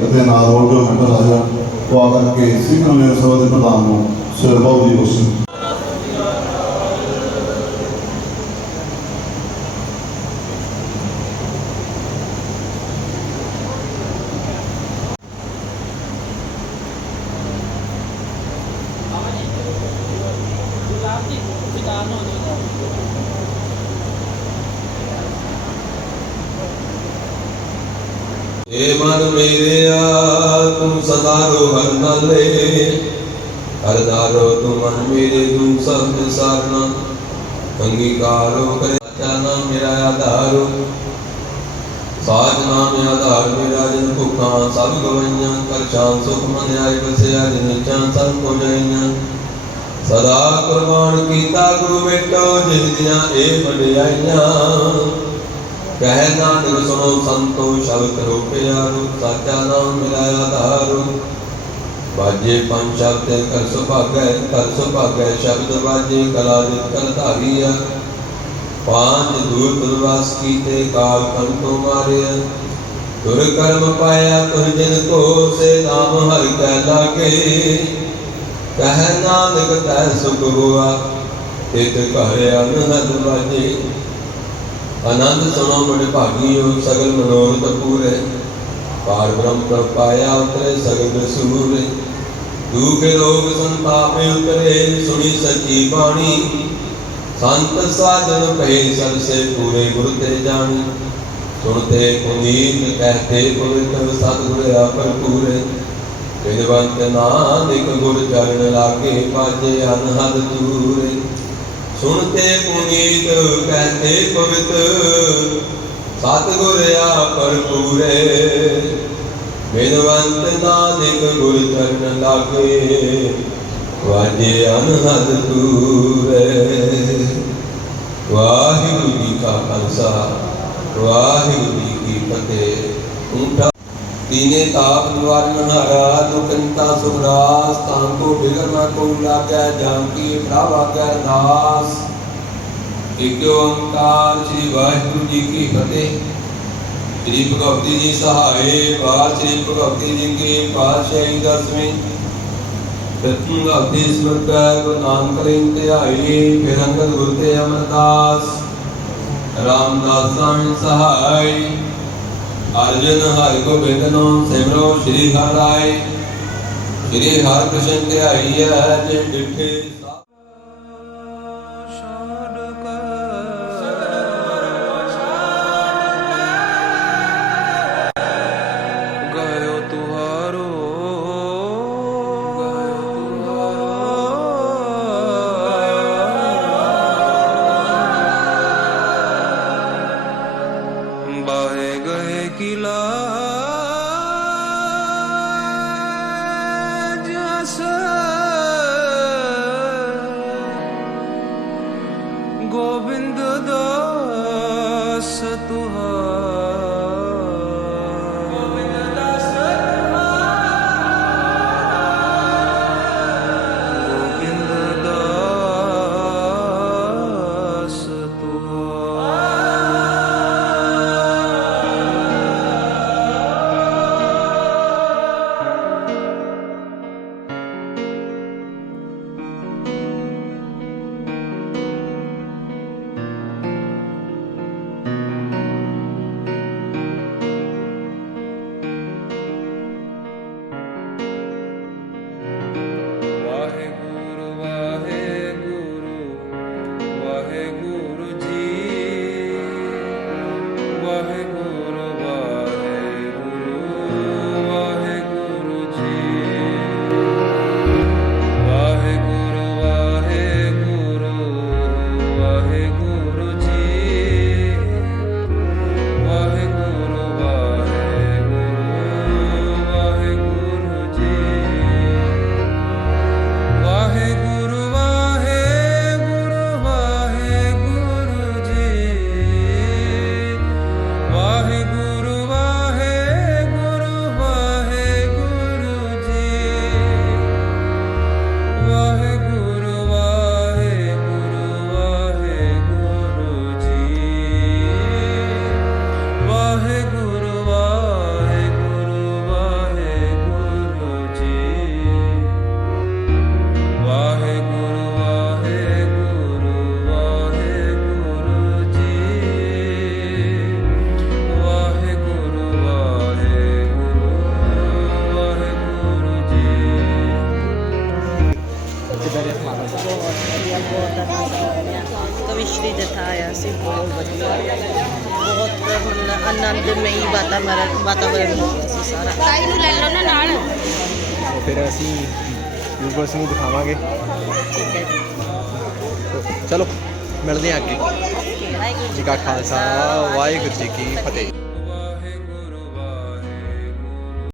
ਅਤੇ ਨਾਲ ਹੋਰ ਜੋ ਮੈਂਬਰ ਆਇਆ ਉਹ ਆ ਕਰਕੇ ਸਿੱਖ ਕਮਿਊਨਿਟੀ ਸਭਾ ਦੇ ਪ੍ਰਧਾਨ ਨੂੰ ਸਿਰ ਬਾਉ ਦੀ ਕੁਰਸੀ। ਏ ਮਨ ਮੇਰਿਆ ਤੂੰ ਸਦਾ ਰੋ ਹਰ ਨਾਲੇ ਹਰ ਨਾਰੋ ਤੂੰ ਮਨ ਮੇਰੇ ਤੂੰ ਸਭ ਸਾਰਨਾ ਅੰਗੀਕਾਰੋ ਕਰੇ ਚਾਨਾ ਮੇਰਾ ਆਧਾਰੋ ਸਾਜ ਨਾਮ ਆਧਾਰ ਮੇਰਾ ਜਨ ਭੁੱਖਾਂ ਸਭ ਗਵਈਆਂ ਕਰ ਸ਼ਾਨ ਸੁਖ ਮਨ ਆਏ ਬਸਿਆ ਜਿਨ ਚਾਂ ਸਭ ਕੋ ਜਾਈਆਂ ਸਦਾ ਕੁਰਬਾਨ ਕੀਤਾ ਗੁਰੂ ਬੇਟੋ ਜਿਸ ਦੀਆਂ ਇਹ ਵਡਿਆਈਆਂ ਕਹਿ ਨਾਨਕ ਸੁਣੋ ਸੰਤੋ ਸ਼ਬਦ ਕਰੋ ਪਿਆਰੋ ਸਾਚਾ ਨਾਮ ਮੇਰਾ ਆਧਾਰੋ ਬਾਜੇ ਪੰਜ ਸ਼ਬਦ ਕਰ ਸੁਭਾਗੈ ਸ਼ਬਦ ਬਾਜੇ ਕਲਾ ਜਿਤ ਕਲ ਧਾਰੀਆ ਪੰਜ ਦੂਤ ਨਿਵਾਸ ਕੀਤੇ ਕਾਲ ਕੰਟੋ ਮਾਰਿਆ ਤੁਰ ਕਰਮ ਪਾਇਆ ਤੁਰ ਜਿਨ ਕੋ ਸੇ ਨਾਮ ਹਰਿ ਕੈ ਲਾਗੇ ਕਹਿ ਨਾਨਕ ਤੈ ਸੁਖ ਹੁਆ ਤਿਤ ਘਰ ਅਨਹਦ ਬਾਜੇ ਆਨੰਦ ਸੁਣੋ ਬੜੇ ਭਾਗੀਓ ਸਗਲ ਮਨੋਰਥ ਪੂਰੇ ਪਾਰ ਬ੍ਰਹਮ ਪ੍ਰਭ ਪਾਇਆ ਉਤਰੇ ਸਗਲ ਸੂਰੇ ਦੁਖ ਰੋਗ ਸੰਤਾਪੇ ਉਤਰੇ ਸੁਣੀ ਸੱਚੀ ਬਾਣੀ ਸੰਤ ਸਾਧਨ ਭਏ ਸਭ ਸੇ ਪੂਰੇ ਗੁਰ ਤੇ ਜਾਣੀ ਸੁਣਤੇ ਪੁਨੀਤ ਕਹਤੇ ਪਵਿੱਤਰ ਸਤਿਗੁਰ ਆਪਰ ਪੂਰੇ ਵਿਦਵੰਤ ਨਾਨਕ ਗੁਰ ਚਰਨ ਲਾਗੇ ਪਾਜੇ ਅਨਹਦ ਦੂਰੇ सुनते पुनीत कहते पवित्र सतगुर पर पूरे बिनवंत नानक गुर चरण लागे वाजे अनहद पूरे। वाहिगुरु जी का खालसा वाहिगुरु जी की फतेह। ऊंठा तीने ताप निवारण हारा दुखंता सुखरास तान को बिगड़ना को लागे जानकी प्रभ आज्ञा अरदास। एक ओंकार श्री वाहिगुरु जी की फतेह। श्री भगवती जी सहाय पार श्री भगवती जी के पातशाही दसवीं प्रथम भगवती स्मृत गुरु नानक लेन ध्याई फिर अंगद गुरु ते अमरदास रामदास स्वामी सहाय। अर्जुन हरि गोबिंद नाम सिमरो श्री हर राय श्री हर कृष्ण ध्याई है जे डिठे गोविंद दास ਕਵਿਸ਼ਰੀ ਜਥਾ ਆਇਆ ਸੀ। ਬਹੁਤ ਵਧੀਆ, ਬਹੁਤ ਮਤਲਬ ਆਨੰਦਮਈ ਵਾਤਾਵਰਨ ਸੀ ਸਾਰਾ। ਤਾਈ ਨੂੰ ਲੈ ਲਓ ਨਾ ਨਾਲ। ਫਿਰ ਅਸੀਂ ਯੂਨੀਵਰਸ ਨੂੰ ਦਿਖਾਵਾਂਗੇ। ਠੀਕ ਹੈ ਜੀ, ਚਲੋ ਮਿਲਦੇ ਹਾਂ ਅੱਗੇ। ਵਾਹਿਗੁਰੂ ਜੀ ਕਾ ਖਾਲਸਾ ਵਾਹਿਗੁਰੂ ਜੀ ਕੀ ਫਤਿਹ।